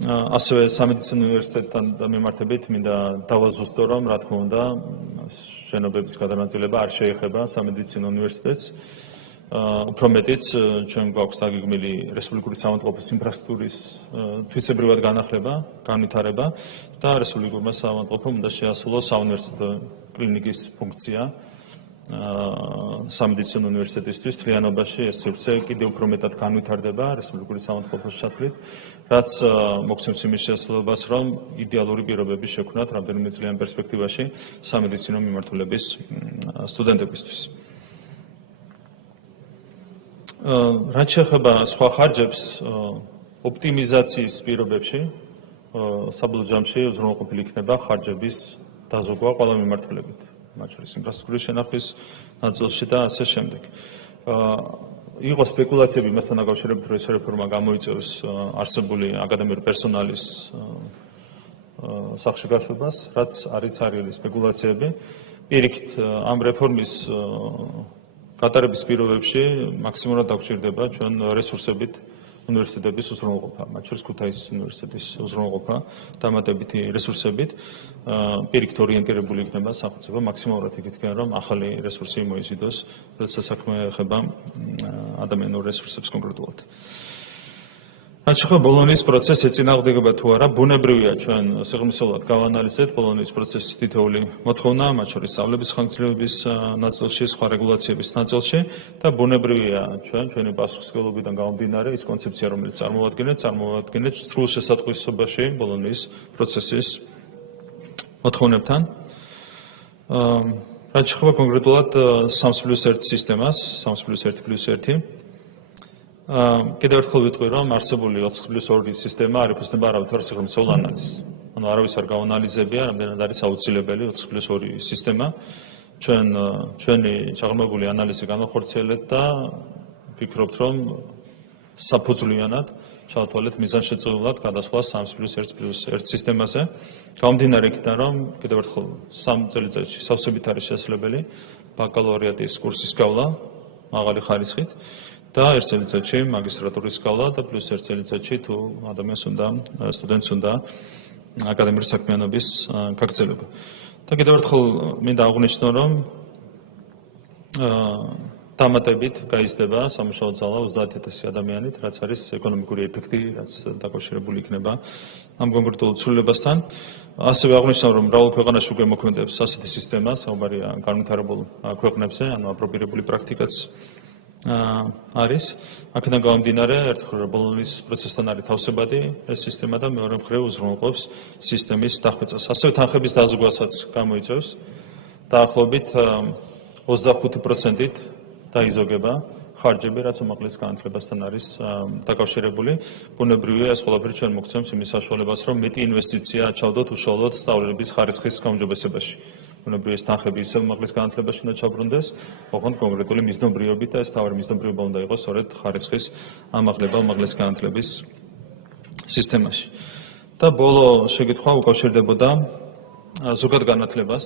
ასევე სამედიცინო უნივერსიტეტთან მიმართებით მინდა დავაზუსტო, რომ რა თქმა უნდა, შენობების გადანაწილება არ შეეხება სამედიცინო უნივერსიტეტს. უფრო მეტიც ჩვენ გვაქვს დაგეგმილი რესპუბლიკური საავადმყოფოს ინფრასტრუქტურის თვისებრივად განახლება, განვითარება და რესპუბლიკურმა საავადმყოფომ უნდა შეასრულოს საუნივერსიტეტო კლინიკის ფუნქცია სამედიცინო უნივერსიტეტისთვის თლიანობაში. ეს სივრცე კიდევ უფრო მეტად განვითარდება რესპუბლიკური საავადმყოფოს ჩათვლით, რაც მოგცემს იმის შესაძლებლობას, რომ იდეალური პირობები შექმნათ რამდენიმე წლიან პერსპექტივაში სამედიცინო მიმართულების სტუდენტებისთვის. რაც შეეხება სხვა ხარჯებს, ოპტიმიზაციის პირობებში საბოლოო ჯამში უზრუნველყოფილი იქნება ხარჯების დაზოგვა ყველა მიმართულებით, მათ შორის ინფრასტრუქტურის შენახვის ნაწილში და ასე შემდეგ. იყო სპეკულაციები მასთან დაკავშირებით, რომ ეს რეფორმა გამოიწვევს არსებული აკადემიური პერსონალის სახლში გაშვებას, რაც არის ცარიელი სპეკულაციები. პირიქით, ამ რეფორმის გატარების პირობებში მაქსიმალურად დაგვჭირდება ჩვენ რესურსებით უნივერსიტეტების უზრუნველყოფა, მათ შორის ქუთაისის უნივერსიტეტის უზრუნველყოფა დამატებითი რესურსებით. პირიქით ორიენტირებული იქნება სახელმწიფო მაქსიმალურად იქითქენ, რომ ახალი რესურსი მოიზიდოს, როდესაც საქმე ეხება ადამიანურ რესურსებს კონკრეტულად. რაც შეეხება ბოლონიის პროცესს ეწინააღმდეგება თუ არა, ბუნებრივია ჩვენ სიღრმისეულად გავანალიზეთ ბოლონიის პროცესის თითოეული მოთხოვნა, მათ შორის სწავლების ხანგრძლივობის ნაწილში, სხვა რეგულაციების ნაწილში და ბუნებრივია ჩვენი პასუხისმგებლობიდან გამომდინარე ის კონცეფცია, რომელიც წარმოვადგენთ სრულ შესატყვისობაში ბოლონიის პროცესის მოთხოვნებთან. რაც შეეხება კონკრეტულად 3+1 სისტემას, 3+1+1 კიდევ ერთხელ ვიტყვი, რომ არსებული 4+2 სისტემა არ იფასდება არავითარ სიღრმისეულ ანალიზს. ანუ არავის არ გაანალიზებია, რამდენად არის აუცილებელი 4+2 სისტემა. ჩვენი ჩაღრმავებული ანალიზი განახორციელეთ და ვფიქრობთ, რომ საფუძვლიანად ჩავთვალეთ მიზანშეწონილად გადასვლა 3+1+1 სისტემაზე. გამომდინარე იქიდან, რომ კიდევ ერთხელ 3 წელიწადში სავსებით არის შესაძლებელი ბაკალავრიატის კურსის გავლა მაღალი ხარისხით. და 1 წელიწადში მაგისტრატურის გავლა და პლუს 1 წელიწადში თუ ადამიანს უნდა სტუდენტს უნდა აკადემიური საქმიანობის გაგრძელება. და კიდევ ერთხელ მინდა აღვნიშნო, რომ დამატებით გაიზრდება სამუშაო ძალა 30,000 ადამიანით, რაც არის ეკონომიკური ეფექტი, რაც დაკავშირებული იქნება ამ კონკრეტულ ცვლილებასთან. ასევე აღნიშნავ, რომ მრავალ ქვეყანაში უკვე მოქმედებს ასეთი სისტემა, საუბარია განვითარებულ ქვეყნებზე, ანუ აპრობირებული პრაქტიკაც არის. აქედან გამომდინარე, ერთხელ ბოლონის პროცესთან არის თავსებადი ეს სისტემა და მეორე მხრივ უზრუნველყოფს სისტემის დახვეწას. ასევე თანხების დაზღვასაც გამოიწვევს. დაახლოებით 25%-ით დაიზოგება ხარჯები, რაც უმაღლეს განათლებასთან არის დაკავშირებული. ბუნებრივია, ეს ყველაფერი ჩვენ მოგცემს იმის საშუალებას, რომ მეტი ინვესტიცია ჩავდოთ უშუალოდ სწავლების ხარისხის გაუმჯობესებაში. ბუნებრივია, ეს თანხები ისევ უმაღლეს განათლებაში უნდა ჩაბრუნდეს, ოღონდ კონკრეტული მიზნობრიობით და ეს თავი მიზნობრიობა უნდა იყოს სწორედ ხარისხის ამაღლება უმაღლეს განათლების სისტემაში. და ბოლო შეკითხვა უკავშირდებოდა ზოგად განათლებას.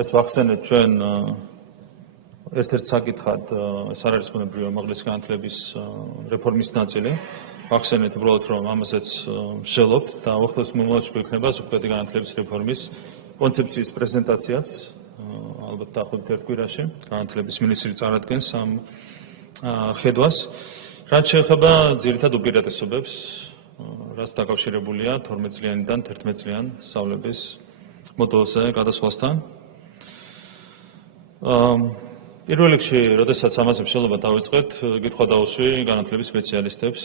ეს ვახსენეთ ჩვენ ერთ-ერთ საკითხად, ეს არ არის ბუნებრივია უმაღლესი განათლების რეფორმის ნაწილი. ვახსენეთ უბრალოდ, რომ ამასაც ვშელობთ და უახლოეს მომავალში გვექნება ზოგადი განათლების რეფორმის კონცეფციის პრეზენტაციაც, ალბათ დაახლოებით ერთ კვირაში, განათლების მინისტრი წარადგენს ამ ხედვას. რაც შეეხება ძირითად უპირატესობებს, რაც დაკავშირებულია 12 წლიანიდან 11 წლიან სწავლების მოდელზე გადასვლასთან. პირველ რიგში, როდესაც ამაზე მშელობა დავიწყეთ, კითხვა დავუსვი განათლების სპეციალისტებს,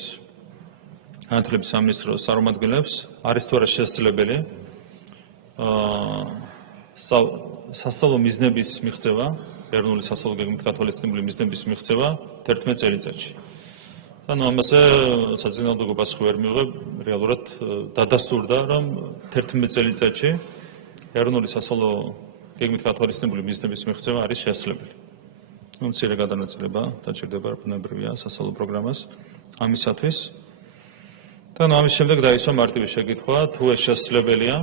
განათლების სამინისტროს წარმომადგენლებს, არის თუ არა შესაძლებელი სასწავლო მიზნების მიღწევა, ეროვნული სასწავლო გეგმით გათვალისწინებული მიზნების მიღწევა 11 წელიწადში. ანუ ამაზე საწინააღმდეგო პასუხი ვერ მივიღებ, რეალურად დადასტურდა, რომ 11 წელიწადში ეროვნული სასწავლო გეგმით გათვალისწინებული მიზნების მიღწევა არის შესაძლებელი. მცირე გადანაწილება დაჭირდება ბუნებრივია სასწავლო პროგრამას ამისათვის. და ამის შემდეგ დაისვა მარტივი შეკითხვა, თუ ეს შესაძლებელია,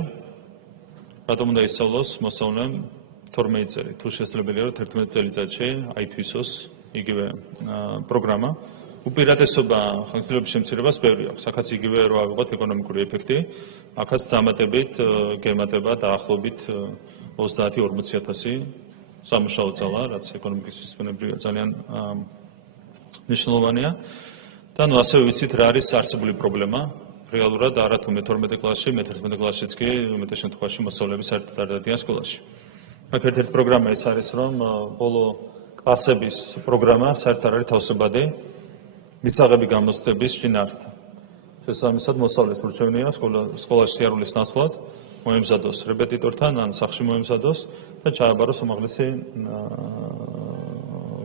რატომ უნდა ისწავლოს მოსწავლემ 12 წელი, თუ შესაძლებელია, რომ 11 წელიწადში აითვისოს იგივე პროგრამა. უპირატესობა ხანგრძლივობის შემცირებას ბევრი აქვს. აქაც იგივე რო ავიღოთ ეკონომიკური ეფექტი, აქაც დამატებით გემატება დაახლოებით 30-40,000 სამუშაო ძალა, რაც ეკონომიკის ბუნებრივია ძალიან მნიშვნელოვანია. და ასევე ვიცით რა არის არსებული პრობლემა. რეალურად არა თუ მე-12 კლასში, მე-11 კლასშიც კი უმეტეს შემთხვევაში მოსწავლეები საერთოდ არ დადიან სკოლაში. აქ ერთ-ერთი პროგრამა ეს არის, რომ ბოლო კლასების პროგრამა საერთოდ არ არის თავსებადი მისაღები გამოცდების შინაარსთან. შესაბამისად, მოსწავლეს ურჩევნია სკოლაში სიარულის ნაცვლად მოემზადოს რეპეტიტორთან ან სახლში მოემზადოს და ჩააბაროს უმაღლესი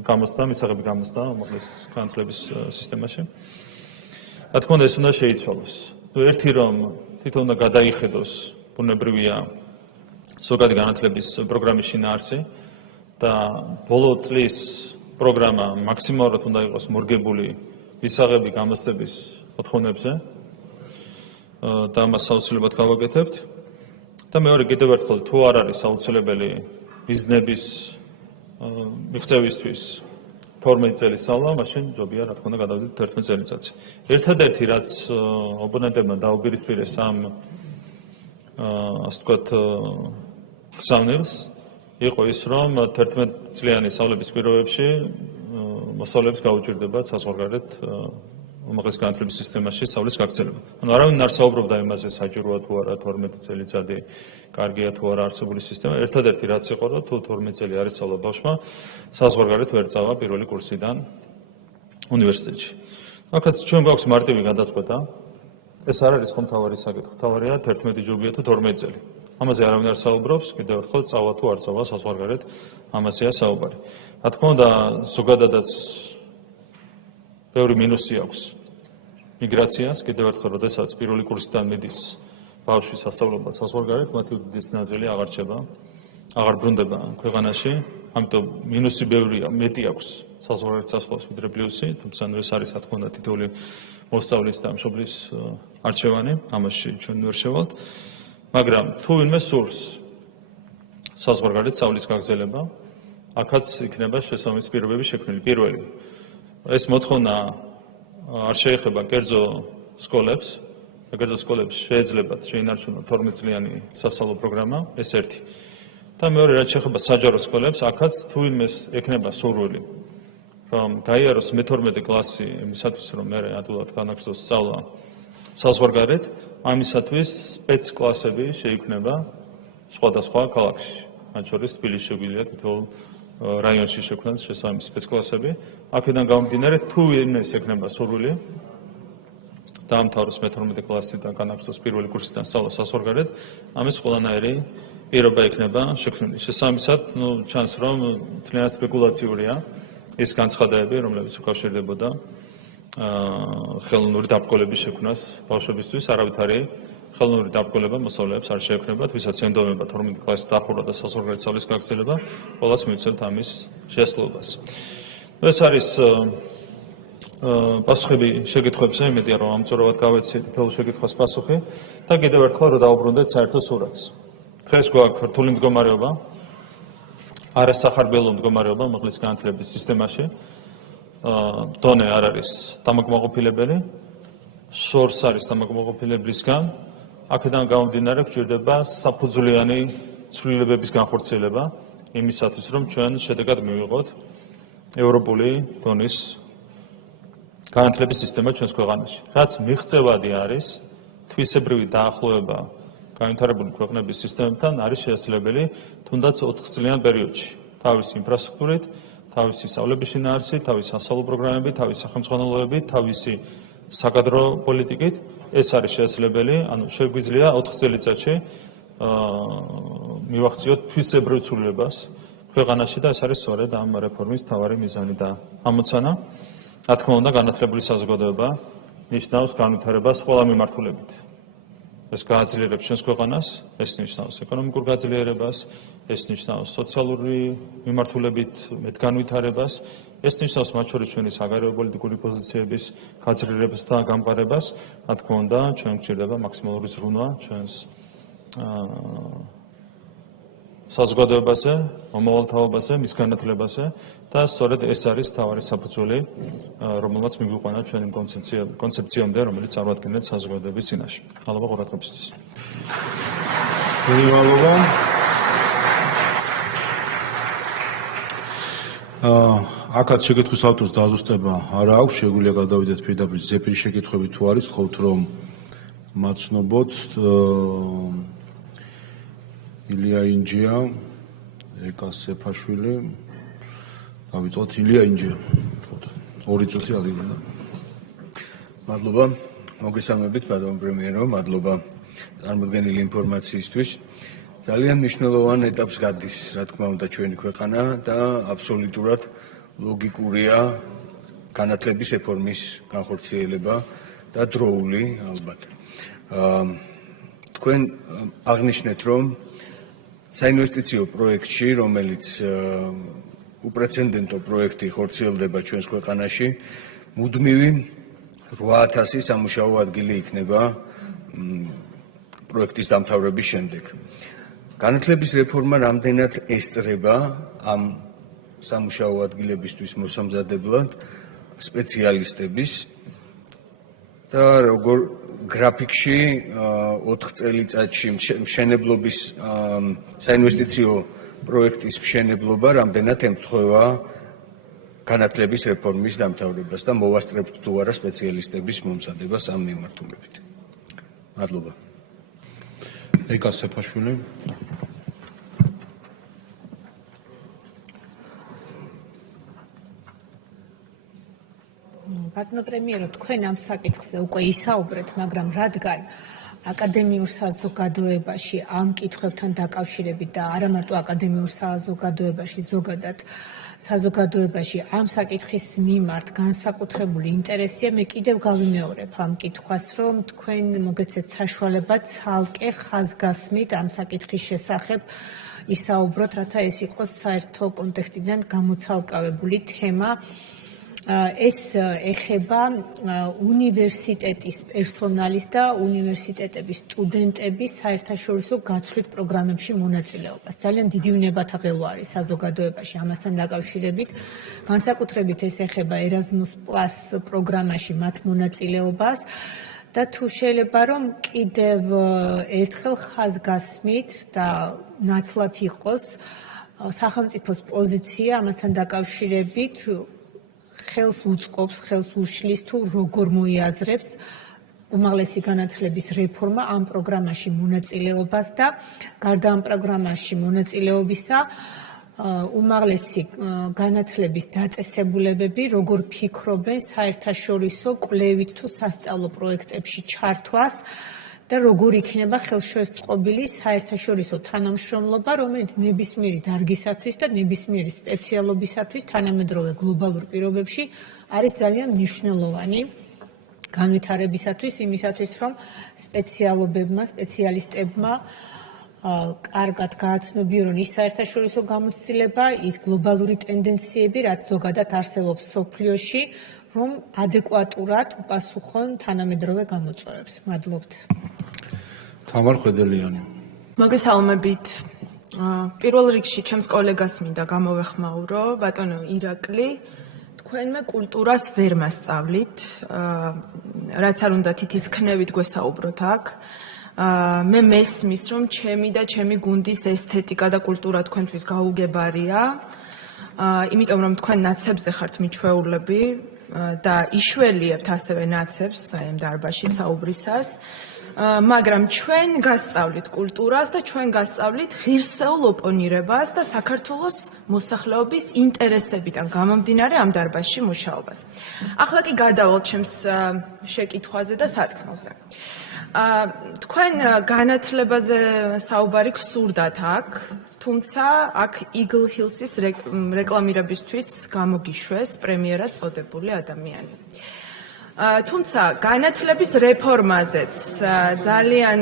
გამოცდა, მისაღები გამოცდა უმაღლეს განათლების სისტემაში. რა თქმა უნდა, ეს უნდა შეიცვალოს. ერთი რომ თვითონ უნდა გადაიხედოს ბუნებრივია ზოგადი განათლების პროგრამის შინაარსი და ბოლო წლის პროგრამა მაქსიმალურად უნდა იყოს მორგებული მისაღები გამოცდების მოთხოვნებზე და ამას აუცილებლად გავაკეთებთ. და მეორე კიდევ ერთხელ თუ არ არის აუცილებელი მიზნების მიღწევისთვის 12 წელი სწავლა, მაშინ ჯობია რა თქმა უნდა გადავიდეთ 11 წელიწადზე. ერთადერთი რაც ოპონენტებმა დაუპირისპირეს ამ ასე ვთქვათ გზავნილს იყო ის, რომ 11 წლიანი სწავლების პირობებში მოსწავლეებს გაუჭირდებათ საზღვარგარეთ უმაღლეს განათლების სისტემაში სწავლის გაგრძელება. ანუ არავინ არ საუბრობდა იმაზე, საჭიროა თუ არა 12 წელიწადი, კარგია თუ არა არსებული სისტემა. ერთადერთი რაც იყო, რომ თუ 12 წელი არის სწავლა ბავშვმა, საზღვარგარეთ ვერ წავა პირველი კურსიდან უნივერსიტეტში. აქაც ჩვენ გვაქვს მარტივი გადაწყვეტა. ეს არ არის ხომ თავარი საკითხი. თავარია 11 ჯობია თუ 12 წელი. ამაზე არავინ არ საუბრობს, კიდევ ერთხელ წავა თუ არ წავა საზღვარგარეთ, ამაზეა საუბარი. რა თქმა უნდა, ზოგადადაც ბევრი მინუსი აქვს მიგრაციას, კიდევ ერთხელ, როდესაც პირველი კურსიდან მიდის ბავშვი სასწავლებლად საზღვარგარეთ, მათი უდიდესი ნაწილი აღარ რჩება, აღარ ბრუნდება ქვეყანაში, ამიტომ მინუსი ბევრია, მეტი აქვს საზღვარგარეთ სასწავლოს ვიდრე პლუსი, თუმცა ეს არის რა თქმა უნდა თითოეული მოსწავლის და მშობლის არჩევანი, ამაში ჩვენ ვერ შევალთ, მაგრამ თუ ვინმე სურს საზღვარგარეთ სწავლის გაგრძელება, აქაც იქნება შესაბამისი პირობები შექმნილი. პირველი ეს მოთხოვნა არ შეეხება კერძო სკოლებს, კერძო სკოლებს შეეძლებათ შეინარჩუნოთ 12 წლიანი სასწავლო პროგრამა, ეს ერთი. და მეორე რაც შეეხება საჯარო სკოლებს, აქაც თუ ვინმეს ექნება სურვილი რომ გაიაროს მე-12 კლასი იმისათვის, რომ მე ადვილად განაგრძოს სწავლა საზღვარგარეთ, ამისათვის სპეცკლასები შეიქმნება სხვადასხვა ქალაქში. მათ შორის თბილისში შეგვიძლია თითოეულ რაიონში შექმნას შესაბამისი სპეცკლასები. აქედან გამომდინარე, თუ ვინმეს ექნება სურვილი დაამთავროს მე-12 კლასი და განაგრძოს პირველი კურსიდან სწავლა საზღვარგარეთ, ამის ყველანაირი პირობა იქნება შექმნილი. შესაბამისად, ჩანს, რომ მთლიანად სპეკულაციურია ეს განცხადებები, რომლებიც უკავშირდებოდა ხელოვნური დაბრკოლების შექმნას ბავშვებისთვის, არავითარი ხელოვნური დაბრკოლება მოსწავლეებს არ შეექმნებათ, ვისაც ემდომება 12 კლასის დახურვა და საზღვარგარეთ სწავლის გაგრძელება, ყველას მივცემთ ამის შესაძლებლობას. ეს არის პასუხები შეკითხვებზე, იმედია რომ ამწურავად გავეცი თითოეულ შეკითხვას პასუხი და კიდევ ერთხელ რომ დავუბრუნდეთ საერთო სურათს. დღეს გვაქვს რთული მდგომარეობა, არასახარბიელო მდგომარეობა მაღლის განათლების სისტემაში. დონე არ არის დამაკმაყოფილებელი, შორს არის დამაკმაყოფილებისგან, აქედან გამომდინარე გვჭირდება საფუძვლიანი ცვლილებების განხორციელება იმისათვის, რომ ჩვენ შედეგად მივიღოთ ევროპული დონის განათლების სისტემა ჩვენს ქვეყანაში. რაც მიღწევადი არის, თვისებრივი დაახლოება განვითარებული ქვეყნების სისტემებთან არის შესაძლებელი თუნდაც 4 წლიან პერიოდში. თავისი ინფრასტრუქტურით, თავისი სწავლების შინაარსით, თავისი სასწავლო პროგრამებით, თავისი სახელმძღვანელოებით, თავისი საკადრო პოლიტიკით ეს არის შესაძლებელი, ანუ შეგვიძლია 4 წელიწადში მივახციოთ თვისებრივ ცვლილებას ქვეყანაში და ეს არის სწორედ ამ რეფორმის მთავარი მიზანი და ამოცანა. რა თქმა უნდა, განათლებული საზოგადოება ნიშნავს განვითარებას ყველა მიმართულებით. ეს გააძლიერებს ჩვენს ქვეყანას, ეს ნიშნავს ეკონომიკურ გაძლიერებას, ეს ნიშნავს სოციალური მიმართულებით მეტგანვითარებას, ეს ნიშნავს მათ შორის ჩვენი საგარეო პოლიტიკური პოზიციების გაძლიერებას და გამყარებას. რა თქმა უნდა, ჩვენ გვჭირდება მაქსიმალური ზრუნვა ჩვენს საზოგადოებაზე, მომავალთაობაზე, მის განათლებაზე და სწორედ ეს არის მთავარი საფუძველი, რომელმაც მიგვიყვანა ჩვენი კონცეფციამდე, რომელიც წარმოადგენთ საზოგადოების წინაშე. მადლობა ყურადღებისთვის. მადლობა. აქაც შეკითხვის ავტორს დაზუსტება არ აქვს, შეგვიძლია გადავიდეთ პირდაპირ ზეპირი შეკითხვები თუ არის, ვთქვათ რომ მაცნობოთ ილია ინჯია, ეკა სეფაშვილი, დავიწყოთ ილია ინჯია. 2 წუთი ადრინდა. მადლობა, მოგესალმებით, ბატონო პრემიერო, მადლობა წარმოდგენილი ინფორმაციისთვის. ძალიან მნიშვნელოვან ეტაპს გადის, რა თქმა უნდა, ჩვენი ქვეყანა და აბსოლუტურად ლოგიკურია განათლების რეფორმის განხორციელება და დროული ალბათ. თქვენ აღნიშნეთ, რომ საინვესტიციო პროექტში, რომელიც უპრეცედენტო პროექტი ხორციელდება ჩვენს ქვეყანაში, მუდმივი 8000 სამუშაო ადგილი იქნება პროექტის დამთავრების შემდეგ. განათლების რეფორმა რამდენად ესწრება ამ სამუშაო ადგილებისთვის მოსამზადებლად სპეციალისტების და როგორ გრაფიკში 4 წელიწადში მშენებლობის საინვესტიციო პროექტის მშენებლობა რამდენად ემთხვევა განათლების რეფორმის დამთავრებას და მოვასწრებთ თუ არა სპეციალისტების მომზადებას ამ მიმართულებით. მადლობა. ეკა სეფაშვილი. ბატონო პრემიერო, თქვენ ამ საკითხზე უკვე ისაუბრეთ, მაგრამ რადგან აკადემიურ საზოგადოებაში ამ კითხვებთან დაკავშირებით და არა მარტო აკადემიურ საზოგადოებაში, ზოგადად საზოგადოებაში ამ საკითხის მიმართ განსაკუთრებული ინტერესია, მე კიდევ გავიმეორებ ამ კითხვას, რომ თქვენ მოგეცეთ საშუალება ცალკე ხაზგასმით ამ საკითხის შესახებ ისაუბროთ, რათა ეს იყოს საერთო კონტექსტიდან გამოცალკავებული თემა. ეს ეხება უნივერსიტეტის პერსონალის და უნივერსიტეტების სტუდენტების საერთაშორისო გაცვლით პროგრამებში მონაწილეობას. ძალიან დიდი უნებათა ღელვა არის საზოგადოებაში ამასთან დაკავშირებით. განსაკუთრებით ეს ეხება Erasmus+ პროგრამაში მათ მონაწილეობას და თუ შეიძლება რომ კიდევ ერთხელ ხაზგასმით და ნათლად იყოს სახელმწიფოს პოზიცია ამასთან დაკავშირებით. ხელს უწყობს, ხელს უშლის თუ როგორ მოიაზრებს უმაღლესი განათლების რეფორმა ამ პროგრამაში მონაწილეობას და გარდა ამ პროგრამაში მონაწილეობისა უმაღლესი განათლების დაწესებულებები როგორ ფიქრობენ საერთაშორისო კვლევით თუ სასწავლო პროექტებში ჩართვას და როგორ იქნება ხელშეწყობილი საერთაშორისო თანამშრომლობა, რომელიც ნებისმიერი დარგისათვის და ნებისმიერი სპეციალობისათვის თანამედროვე გლობალურ პირობებში არის ძალიან მნიშვნელოვანი განვითარებისათვის, იმისათვის, რომ სპეციალობებმა, სპეციალისტებმა კარგად გააცნობიერონ ის საერთაშორისო გამოცდილება, ის გლობალური ტენდენციები, რაც ზოგადად არსებობს სოფლიოში, რომ ადეკვატურად უპასუხონ თანამედროვე გამოწვევებს. მადლობთ. თამარ ხვედელიანი. მოგესალმებით. პირველ რიგში ჩემს კოლეგას მინდა გამოვეხმაურო, ბატონო ირაკლი, თქვენმე კულტურას ვერ მასწავლით, რაც არ უნდა თითის ქნევით გვესაუბროთ აქ. მე მესმის, რომ ჩემი და ჩემი გუნდის ესთეტიკა და კულტურა თქვენთვის გაუგებარია, იმიტომ რომ თქვენ ნაცებზე ხართ მიჩვეულები და იშველიებთ ასევე ნაცებს აი ამ დარბაზში საუბრისას. მაგრამ ჩვენ გასწავლით კულტურას და ჩვენ გასწავლით ღირსეულ ოპონირებას და საქართველოს მოსახლეობის ინტერესებიდან გამომდინარე ამ დარბაზში მუშაობას. ახლა კი გადავალთ ჩემს შეკითხვაზე და სათქმელზე. თქვენ განათლებაზე საუბარი გსურდათ აქ, თუმცა აქ Eagle Hills-ის რეკლამირებისთვის გამოგიშვეს პრემიერად წოდებული ადამიანი. თუმცა განათლების რეფორმაზეც ძალიან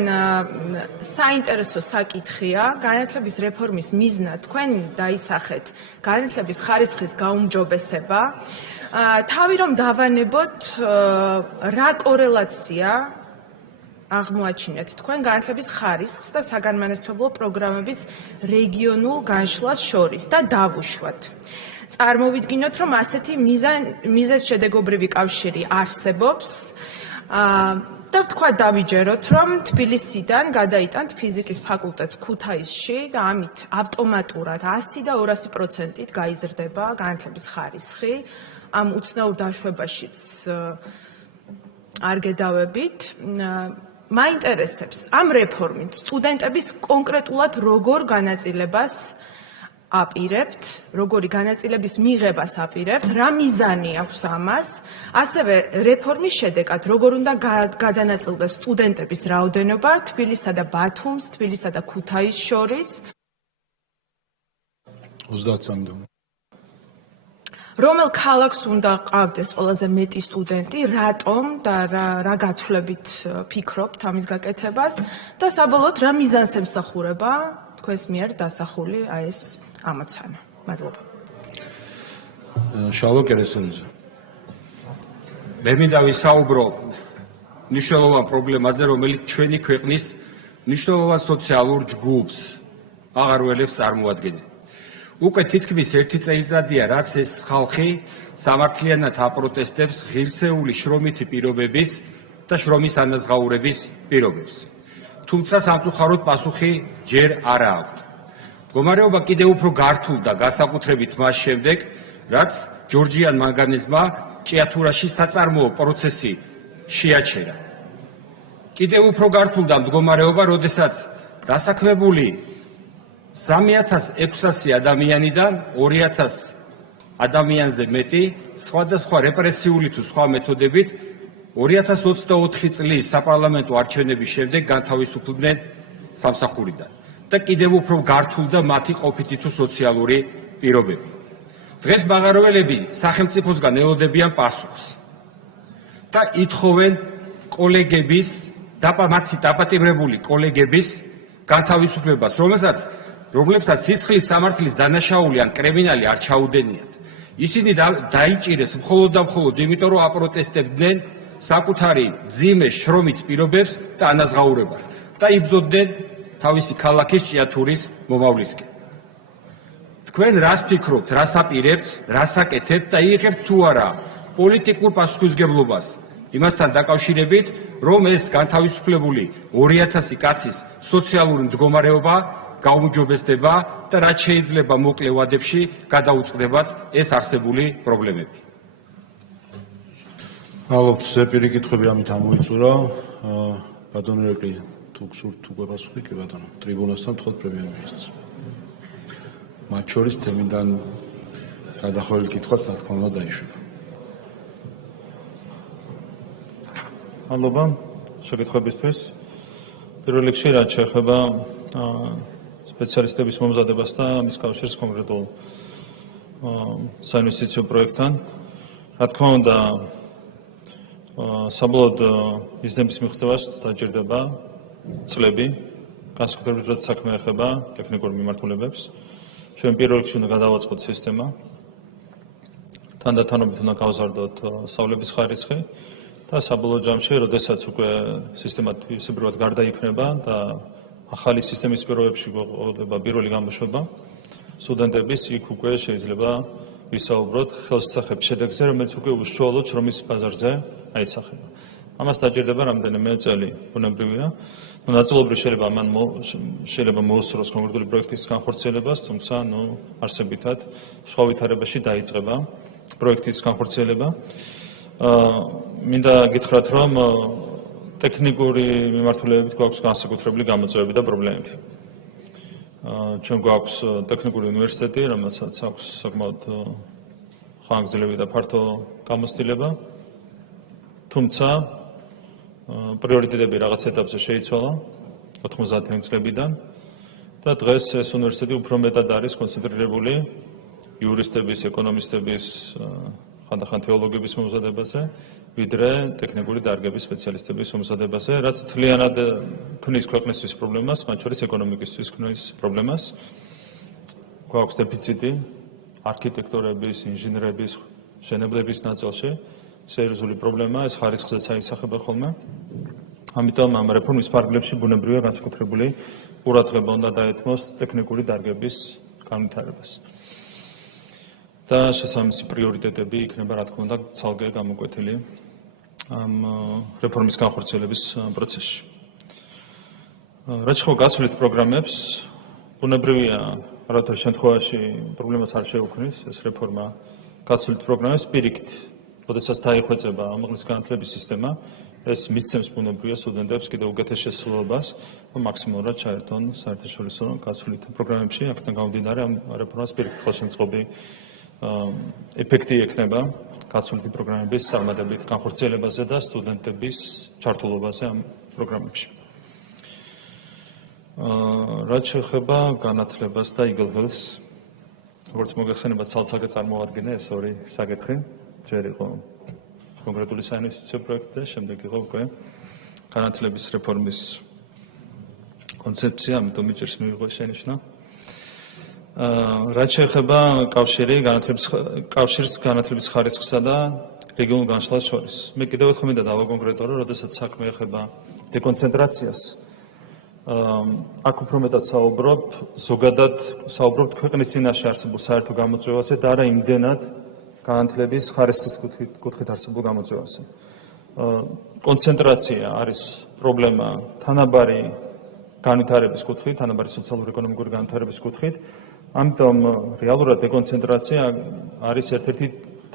საინტერესო საკითხია. განათლების რეფორმის მიზნად თქვენ დაისახეთ განათლების ხარისხის გაუმჯობესება. თავი რომ დავანებოთ, რა კორელაცია აღმოაჩინეთ თქვენ განათლების ხარისხს და საგანმანათლებლო პროგრამების რეგიონულ განშლას შორის და დავუშვათ. წარმოვიდგინოთ, რომ ასეთი მიზეზშედეგობრივი კავშირი არსებობს და ვთქვათ დავიჯეროთ, რომ თბილისიდან გადაიტანთ ფიზიკის ფაკულტეტს ქუთაისში და ამით ავტომატურად 100 და 200%-ით გაიზრდება განათლების ხარისხი. ამ უცნაურ დაშვებაშიც არ გედავებით. მაინტერესებს ამ რეფორმით სტუდენტების კონკრეტულად როგორ განაწილებას აპირებთ, როგორი განაწილების მიღებას აპირებთ, რა მიზანი აქვს ამას, ასევე რეფორმის შედეგად როგორ უნდა გადანაწილდეს სტუდენტების რაოდენობა თბილისსა და ბათუმს, თბილისსა და ქუთაისს შორის. 30-მდე. რომელ ქალაქს უნდა ყავდეს ყველაზე მეტი სტუდენტი, რატომ და რა გათვლებით ფიქრობთ ამის გაკეთებას და საბოლოოდ რა მიზანს ემსახურება თქვენს მიერ დასახული აი ეს ამოცანა. მადლობა. შალო კერესელიძე. მე მინდა ვისაუბრო მნიშვნელოვან პრობლემაზე, რომელიც ჩვენი ქვეყნის მნიშვნელოვან სოციალურ ჯგუფს აღარ ველებს წარმოადგენენ. უკვე თითქმის 1 წელიწადია, რაც ეს ხალხი სამართლიანად აპროტესტებს ღირსეული შრომითი პირობების და შრომის ანაზღაურების პირობებს. თუმცა სამწუხაროდ პასუხი ჯერ არა აქვთ. მდგომარეობა კიდევ უფრო გართულდა განსაკუთრებით მას შემდეგ, რაც ჯორჯიან მანგანეზმა ჭიათურაში საწარმოო პროცესი შეაჩერა. კიდევ უფრო გართულდა მდგომარეობა, როდესაც დასაქმებული 3600 ადამიანიდან 2000 ადამიანზე მეტი სხვადასხვა რეპრესიული თუ სხვა მეთოდებით 2024 წლის საპარლამენტო არჩევნების შემდეგ განთავისუფლდნენ სამსახურიდან და კიდევ უფრო გართულდა მათი ყოფითი თუ სოციალური პირობები. დღეს მაღაროველები სახელმწიფოსგან ელოდებიან პასუხს და ითხოვენ კოლეგების, მათი დაპატიმრებული კოლეგების განთავისუფლებას, რომლებსაც სისხლის სამართლის დანაშაული ან კრიმინალი არ ჩაუდენიათ. ისინი დაიჭირეს მხოლოდ და მხოლოდ იმიტომ, რომ აპროტესტებდნენ საკუთარი მძიმე შრომით პირობებს და ანაზღაურებას და იბრძოდნენ თავისი ქალაქის ჭიათურის მომავლისკენ. თქვენ რას ფიქრობთ, რას აპირებთ, რას აკეთებთ და იღებთ თუ არა პოლიტიკურ პასუხისმგებლობას იმასთან დაკავშირებით, რომ ეს განთავისუფლებული 2000 კაცის სოციალური მდგომარეობა გაუმჯობესდება და რაც შეიძლება მოკლე ვადებში გადაუწყდებათ ეს არსებული პრობლემები. ალბათ ზეპირი კითხვები ამით ამოიწურა. ბატონო რეკლი თუ გსურთ თუ გვეპასუხი კი ბატონო. ტრიბუნასთან თქვათ პრემიერ-მინისტრს. მათ შორის თემიდან გადახვეული კითხვაც რა თქმა უნდა დაიშვება. მადლობა შეკითხვებისთვის. პირველ რიგში რაც შეეხება სპეციალისტების მომზადებას და მის კავშირს კონკრეტულ საინვესტიციო პროექტთან. რა თქმა უნდა, საბოლოოდ მიზნების მიღწევას დაჭირდება წლები, განსაკუთრებით რაც საქმე ეხება ტექნიკურ მიმართულებებს. ჩვენ პირველ რიგში უნდა გადავაწყოთ სისტემა. თანდათანობით უნდა გავზარდოთ სწავლების ხარისხი და საბოლოო ჯამში, როდესაც უკვე სისტემა თვისებრივად გარდაიქმნება და ახალი სისტემის პირობებში გვეყოლება პირველი გამოშვება, სტუდენტების იქ უკვე შეიძლება ვისაუბროთ ხელშესახების შედეგზე, რომელიც უკვე უშუალოდ შრომის ბაზარზე აისახება. ამას დაჭირდება რამდენიმე წელი, ბუნებრივია. ნაწილობრივ შეიძლება მოусუროს კონკრეტული პროექტის განხორციელებას, თუმცა არსებითად სხვა ვითარებაში დაიწყება პროექტის განხორციელება. მინდა გითხრათ, რომ ტექნიკური მიმართულებებით გვაქვს განსაკუთრებული გამოწვევები და პრობლემები. ჩვენ გვაქვს ტექნიკური უნივერსიტეტი, რომელსაც აქვს საკმაოდ ხანგრძლივი და ფართო გამოცდილება, თუმცა პრიორიტეტები რაღაც ეტაპზე შეიცვალა 90-იან წლებიდან და დღეს ეს უნივერსიტეტი უფრო მეტად არის კონცენტრირებული იურისტების, ეკონომისტების, ხანდახან თეოლოგების მომზადებაზე, ვიდრე ტექნიკური დარგების სპეციალისტების მომზადებაზე, რაც თლიანად ქმნის ქვეყნისთვის პრობლემას, მათ შორის ეკონომიკისთვის ქმნის პრობლემას. გვაქვს დეფიციტი არქიტექტორების, ინჟინრების, მშენებლების ნაწილში. სერიოზული პრობლემაა, ეს ხარისხზეც აისახება ხოლმე. ამიტომ ამ რეფორმის ფარგლებში ბუნებრივია განსაკუთრებული ყურადღება უნდა დაეთმოს ტექნიკური დარგების განვითარებას. და შესაბამისი პრიორიტეტები იქნება, რა თქმა უნდა, ცალკე გამოკვეთილი ამ რეფორმის განხორციელების პროცესში. რაც შეეხება გასვლით პროგრამებს, ბუნებრივია, რათა შემთხვევაში პრობლემას არ შეუქმნის ეს რეფორმა გასვლით პროგრამებს პირიქით, როდესაც დაიხვეწება ამაღლების განათლების სისტემა, ეს მისცემს ბუნებრივია სტუდენტებს კიდევ უკეთეს შესაძლებლობას, რომ მაქსიმალურად ჩაერთონ საერთაშორისო გასვლით პროგრამებში, აქედან გამომდინარე ამ რეფორმას პირიქით ხელშემწყობი ეფექტი ექნება გასვლითი პროგრამების წარმატებით განხორციელებაზე და სტუდენტების ჩართულობაზე ამ პროგრამებში. რაც შეეხება განათლებას და იგელღელს, როგორც მოგეხსენება, ცალ-ცალკე წარმოვადგინე ეს ორი საკითხი. ჯერ იყო კონკრეტული საინვესტიციო პროექტი და შემდეგ იყო უკვე განათლების რეფორმის კონცეფცია, ამიტომ მიჭირს მიიღო შენიშვნა. რაც შეეხება კავშირს განათლების ხარისხსა და რეგიონულ განშლას შორის. მე კიდევ ერთხელ მინდა დავაკონკრეტო, რომ როდესაც საქმე ეხება დეკონცენტრაციას, აქ უფრო მეტად ზოგადად საუბრობთ ქვეყნის წინაშე არსებულ საერთო გამოწვევაზე და არა იმდენად განათლების ხარისხის კუთხით არსებულ გამოწვევაზე. კონცენტრაცია არის პრობლემა თანაბარი განვითარების კუთხით, თანაბარი სოციალურ-ეკონომიკური განვითარების კუთხით. ამიტომ რეალურად დეკონცენტრაცია არის ერთ-ერთი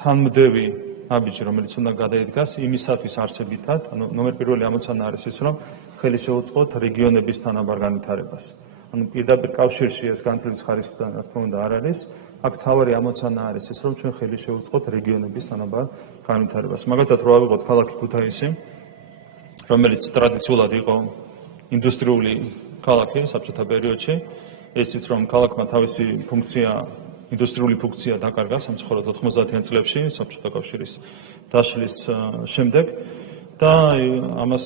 თანმდევი ნაბიჯი, რომელიც უნდა გადაიდგას იმისათვის არსებითად, ანუ ნომერ პირველი ამოცანა არის ის, რომ ხელი შეუწყოთ რეგიონების თანაბარ განვითარებას. ანუ პირდაპირ კავშირში ეს განათლების ხარისხთან რა თქმა უნდა არ არის, აქ თავარი ამოცანა არის ის, რომ ჩვენ ხელი შეუწყოთ რეგიონების თანაბარ განვითარებას. მაგალითად, რო ავიღოთ ქალაქი ქუთაისი, რომელიც ტრადიციულად იყო ინდუსტრიული ქალაქი საბჭოთა პერიოდში, ესიც რომ ქალაქმა თავისი ინდუსტრიული ფუნქცია დაკარგა სამწუხაროდ 90-იან წლებში საბჭოთა კავშირის დაშლის შემდეგ და ამას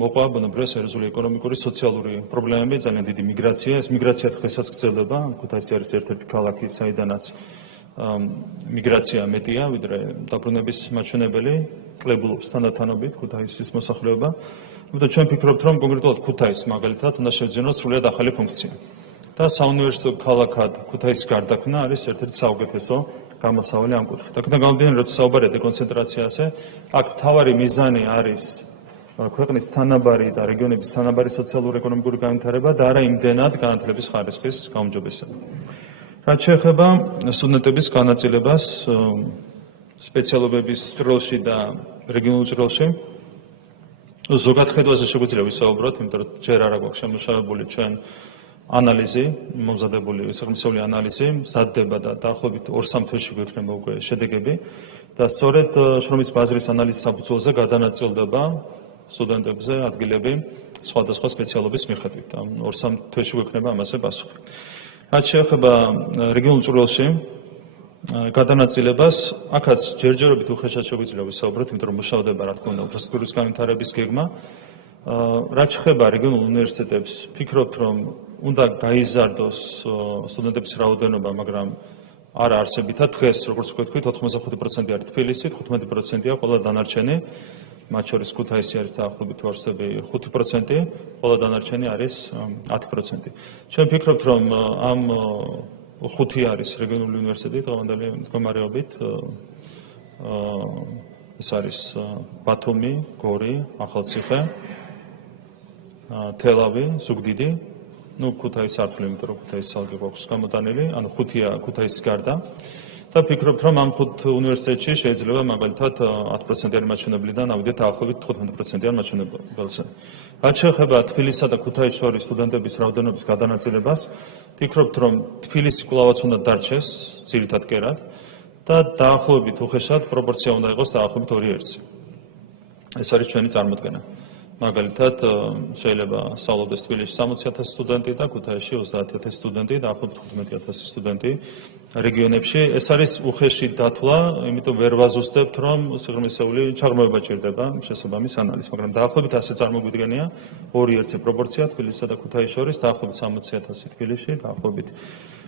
მოყვა ბუნებრივია სერიოზული ეკონომიკური, სოციალური პრობლემები, ძალიან დიდი მიგრაცია. ეს მიგრაცია დღესაც გრძელდება. ქუთაისი არის ერთ-ერთი ქალაქი, საიდანაც მიგრაცია მეტია, ვიდრე დაბრუნების მაჩვენებელი, კლებულობს თანდათანობით ქუთაისის მოსახლეობა. ამიტომ ჩვენ ვფიქრობთ, რომ კონკრეტულად ქუთაისს მაგალითად უნდა შევძენოს სრულიად ახალი ფუნქცია. და საუნივერსიტეტო ქალაქად ქუთაისის გარდაქმნა არის ერთ-ერთი საუკეთესო გამოსავალი ამ კუთხით. აქედან გამომდინარე, როცა საუბარია დეკონცენტრაციაზე, აქ მთავარი მიზანი არის ქვეყნის თანაბარი და რეგიონების თანაბარი სოციალურ-ეკონომიკური განვითარება და არა იმდენად განათლების ხარისხის გაუმჯობესება. რაც შეეხება სტუდენტების განაწილებას სპეციალობების ჭრილში და რეგიონულ ჭრილში. ზოგად ხედვაზე შეგვიძლია ვისაუბროთ, იმიტომ რომ ჯერ არ აქვს შემუშავებული ჩვენ ანალიზი, მომზადებული სიღრმისეული ანალიზი, მზადდება და დაახლოებით 2-3 თვეში გვექნება უკვე შედეგები და სწორედ შრომის ბაზრის ანალიზის საფუძველზე გადანაწილდება სტუდენტებზე ადგილები სხვადასხვა სპეციალობის მიხედვით. 2-3 თვეში გვექნება ამაზე პასუხი. რაც შეეხება რეგიონულ ჭრილში გადანაწილებას, აქაც ჯერჯერობით უხეშად შეგვიძლია ვისაუბროთ, იმიტომ რომ მუშავდება რა თქმა უნდა ინფრასტრუქტურის განვითარების გეგმა. რაც შეეხება რეგიონულ უნივერსიტეტებს, ფიქრობთ, რომ უნდა გაიზარდოს სტუდენტების რაოდენობა, მაგრამ არა არსებითად. დღეს, როგორც ვთქვით, 85% არის თბილისი, 15%-ია ყველა დანარჩენი, მათ შორის ქუთაისი არის დაახლოებით ვარსები 5%, ყველა დანარჩენი არის 10%. ჩვენ ვფიქრობთ, რომ ამ 5 არის რეგიონული უნივერსიტეტი დღევანდელი მდგომარეობით. ეს არის ბათუმი, გორი, ახალციხე, თელავი, ზუგდიდი, ქუთაისი ართული, იმიტომ რომ ქუთაისის ალგე გვაქვს გამოტანილი, ანუ 5-ია ქუთაისის გარდა. და ვფიქრობ, რომ ამ 5 უნივერსიტეტში შეიძლება მაგალითად 10%-იანი მაჩვენებლიდან ავიდეთ დაახლოებით 15%-იან მაჩვენებელზე. რაც შეეხება თბილისსა და ქუთაისის შორის სტუდენტების რაოდენობის გადანაწილებას, ვფიქრობთ, რომ თბილისი კვლავაც უნდა დარჩეს ძირითად კერად და დაახლოებით უხეშად პროპორცია უნდა იყოს დაახლოებით 2:1. ეს არის ჩვენი წარმოდგენა. მაგალითად, შეიძლება სწავლობდეს თბილისში 60,000 სტუდენტი და ქუთაისში 30,000 სტუდენტი, დაახლოებით 15,000 სტუდენტი რეგიონებში. ეს არის უხეში დათვლა, იმიტომ ვერ ვაზუსტებთ, რომ სიღრმისეული ჩაღრმავება ჭირდება შესაბამის ანალიზს, მაგრამ დაახლოებით ასე წარმოგვიდგენია 2:1 პროპორცია თბილისსა და ქუთაისის შორის, დაახლოებით 60,000 თბილისში, დაახლოებით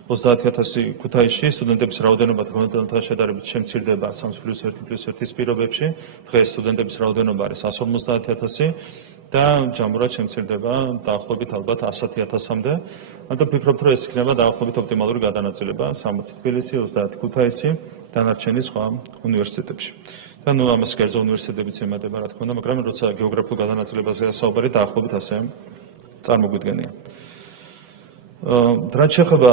30,000 ქუთაისში. სტუდენტების რაოდენობა დღევანდელთან შედარებით შემცირდება 3+1+1-ის პირობებში. დღეს სტუდენტების რაოდენობა არის 150,000 და ჯამურად შემცირდება დაახლოებით ალბათ 100,000-მდე. მაგრამ ვფიქრობთ, რომ ეს იქნება დაახლოებით ოპტიმალური გადანაწილება 60 თბილისი, 30 ქუთაისი, დანარჩენი სხვა უნივერსიტეტებში. და ამას კერძო უნივერსიტეტებიც ემატება, რა თქმა უნდა, მაგრამ როცა გეოგრაფიულ გადანაწილებაზეა საუბარი, დაახლოებით ასე წარმოგვიდგენია. რაც შეეხება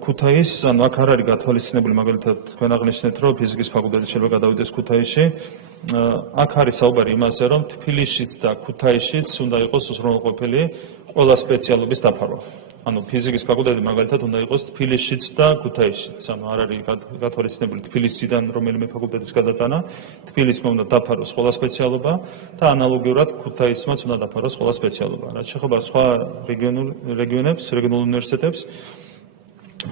ქუთაისს, ანუ აქ არ არის გათვალისწინებული, მაგალითად, თქვენ აღნიშნეთ, რომ ფიზიკის ფაკულტეტი შეიძლება გადავიდეს ქუთაისში. აქ არის საუბარი იმაზე, რომ თბილისშიც და ქუთაისშიც უნდა იყოს უზრუნველყოფილი ყველა სპეციალობის დაფარვა. ანუ ფიზიკის ფაკულტეტი მაგალითად უნდა იყოს თბილისშიც და ქუთაისშიც. ანუ არ არის გათვალისწინებული თბილისიდან რომელიმე ფაკულტეტის გადატანა, თბილისმა უნდა დაფაროს ყველა სპეციალობა და ანალოგიურად ქუთაისმაც უნდა დაფაროს ყველა სპეციალობა. რაც შეეხება სხვა რეგიონებს, რეგიონულ უნივერსიტეტებს,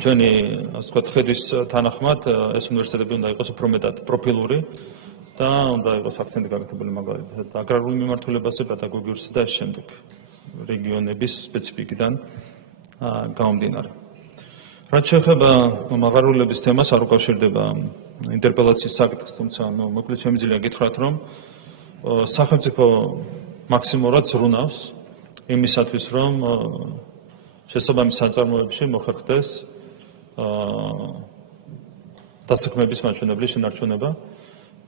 ჩვენი ასე ვთქვათ, ხედვის თანახმად ეს უნივერსიტეტები უნდა იყოს უფრო მეტად პროფილური და უნდა იყოს აქცენტი გაკეთებული მაგალითად აგრარულ მიმართულებაზე, პედაგოგიურსა და ამ შემდეგ რეგიონების სპეციფიკიდან გამომდინარე. რაც შეეხება მაღარულების თემას, არ უკავშირდება ინტერპელაციის საკითხს, თუმცა მოკლედ შემიძლია გითხრათ, რომ სახელმწიფო მაქსიმალურად ზრუნავს იმისათვის, რომ შესაბამის საწარმოებში მოხერხდეს დასაქმების მაჩვენებლის შენარჩუნება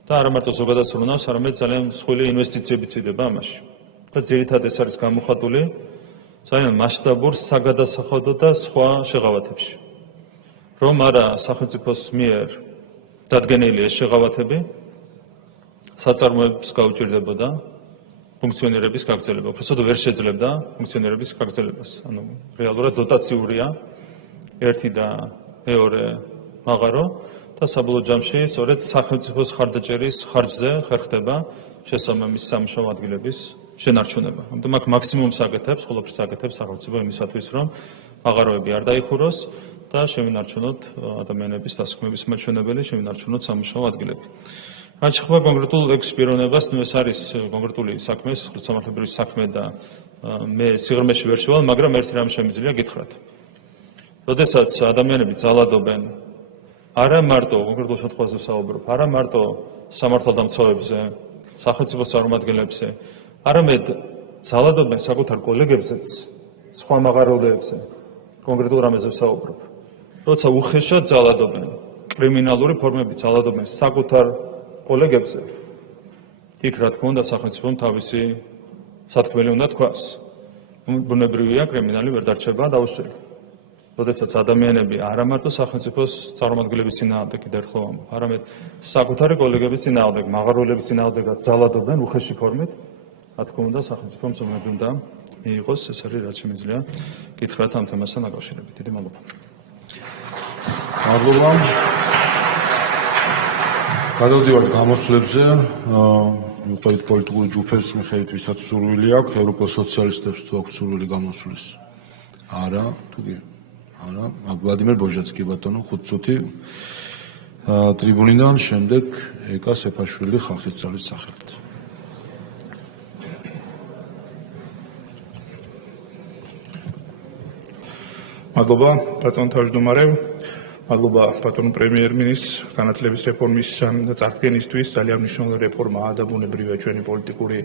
და არა მარტო ზოგადად ზრუნავს, არამედ ძალიან მსხვილი ინვესტიციებიც იდება ამაში. და ძირითადად ეს არის გამოხატული ძალიან მასშტაბურ საგადასახადო და სხვა შეღავათებში. რომ არა სახელმწიფოს მიერ დადგენილი ეს შეღავათები საწარმოებს გაუჭირდებოდა ფუნქციონირების გაგრძელება. უბრალოდ ვერ შეძლებდა ფუნქციონირების გაგრძელებას. ანუ რეალურად დოტაციურია ერთი და მეორე მაღარო და საბოლოო ჯამში სწორედ სახელმწიფოს ხარდაჭერის ხარჯზე ხერხდება შესაბამისი სამუშაო ადგილების შენარჩუნება. ამიტომ აქ მაქსიმუმს აკეთებს, ყველაფერს აკეთებს სახელმწიფო იმისათვის, რომ მაღაროები არ დაიხუროს და შევინარჩუნოთ ადამიანების დასაქმების მაჩვენებელი, შევინარჩუნოთ სამუშაო ადგილები. რაც შეეხება კონკრეტულ ექსპერიმენტებას, ეს არის კონკრეტული საქმე, სამართლებრივი საქმე და მე სიღრმეში ვერ შევალ, მაგრამ ერთი რამ შემიძლია გითხრათ. როდესაც ადამიანები ძალადობენ, არა მარტო კონკრეტულ შემთხვევაში საუბრობ, არა მარტო სამართალდამცავებზე, სახელმწიფო წარმომადგენლებზე, არამედ ძალადობენ საკუთარ კოლეგებზეც, სხვა მაღაროებზე, კონკრეტულ რამეზე ვსაუბრობ. როცა უხეშად ძალადობენ, კრიმინალური ფორმებით ძალადობენ საკუთარ კოლეგებზე, იქ რა თქმა უნდა სახელმწიფომ თავისი სათქმელი უნდა თქვას. ბუნებრივია, კრიმინალი ვერ დარჩება დაუსწრებით. როდესაც ადამიანები არა მარტო სახელმწიფოს წარმომადგენლების წინააღმდეგ კიდევ ერთხელ ვამბობ, არამედ საკუთარი კოლეგების წინააღმდეგ, მაღაროელების წინააღმდეგაც ძალადობენ უხეში ფორმით, რა თქმა უნდა, სახელმწიფო მზომები უნდა მიიღოს, ეს არის რაც შემიძლია გითხრათ ამ თემასთან დაკავშირებით. დიდი მადლობა. მადლობა. გადავდივართ გამოსვლებზე. მიუხედავად პოლიტიკური ჯგუფების მიხედვით, ვისაც სურვილი აქვს, ევროპელ სოციალისტებს თუ აქვს სურვილი გამოსვლის? არა, თუ კი? არა. ვლადიმერ ბოჟაცკი ბატონო 5 წუთი ტრიბუნიდან, შემდეგ ეკა სეფაშვილი ხალხის ძალის სახელით. მადლობა ბატონ თავმჯდომარე, მადლობა ბატონ პრემიერ-მინისტრ განათლების რეფორმის წარდგენისთვის. ძალიან მნიშვნელოვანი რეფორმაა და ბუნებრივია ჩვენი პოლიტიკური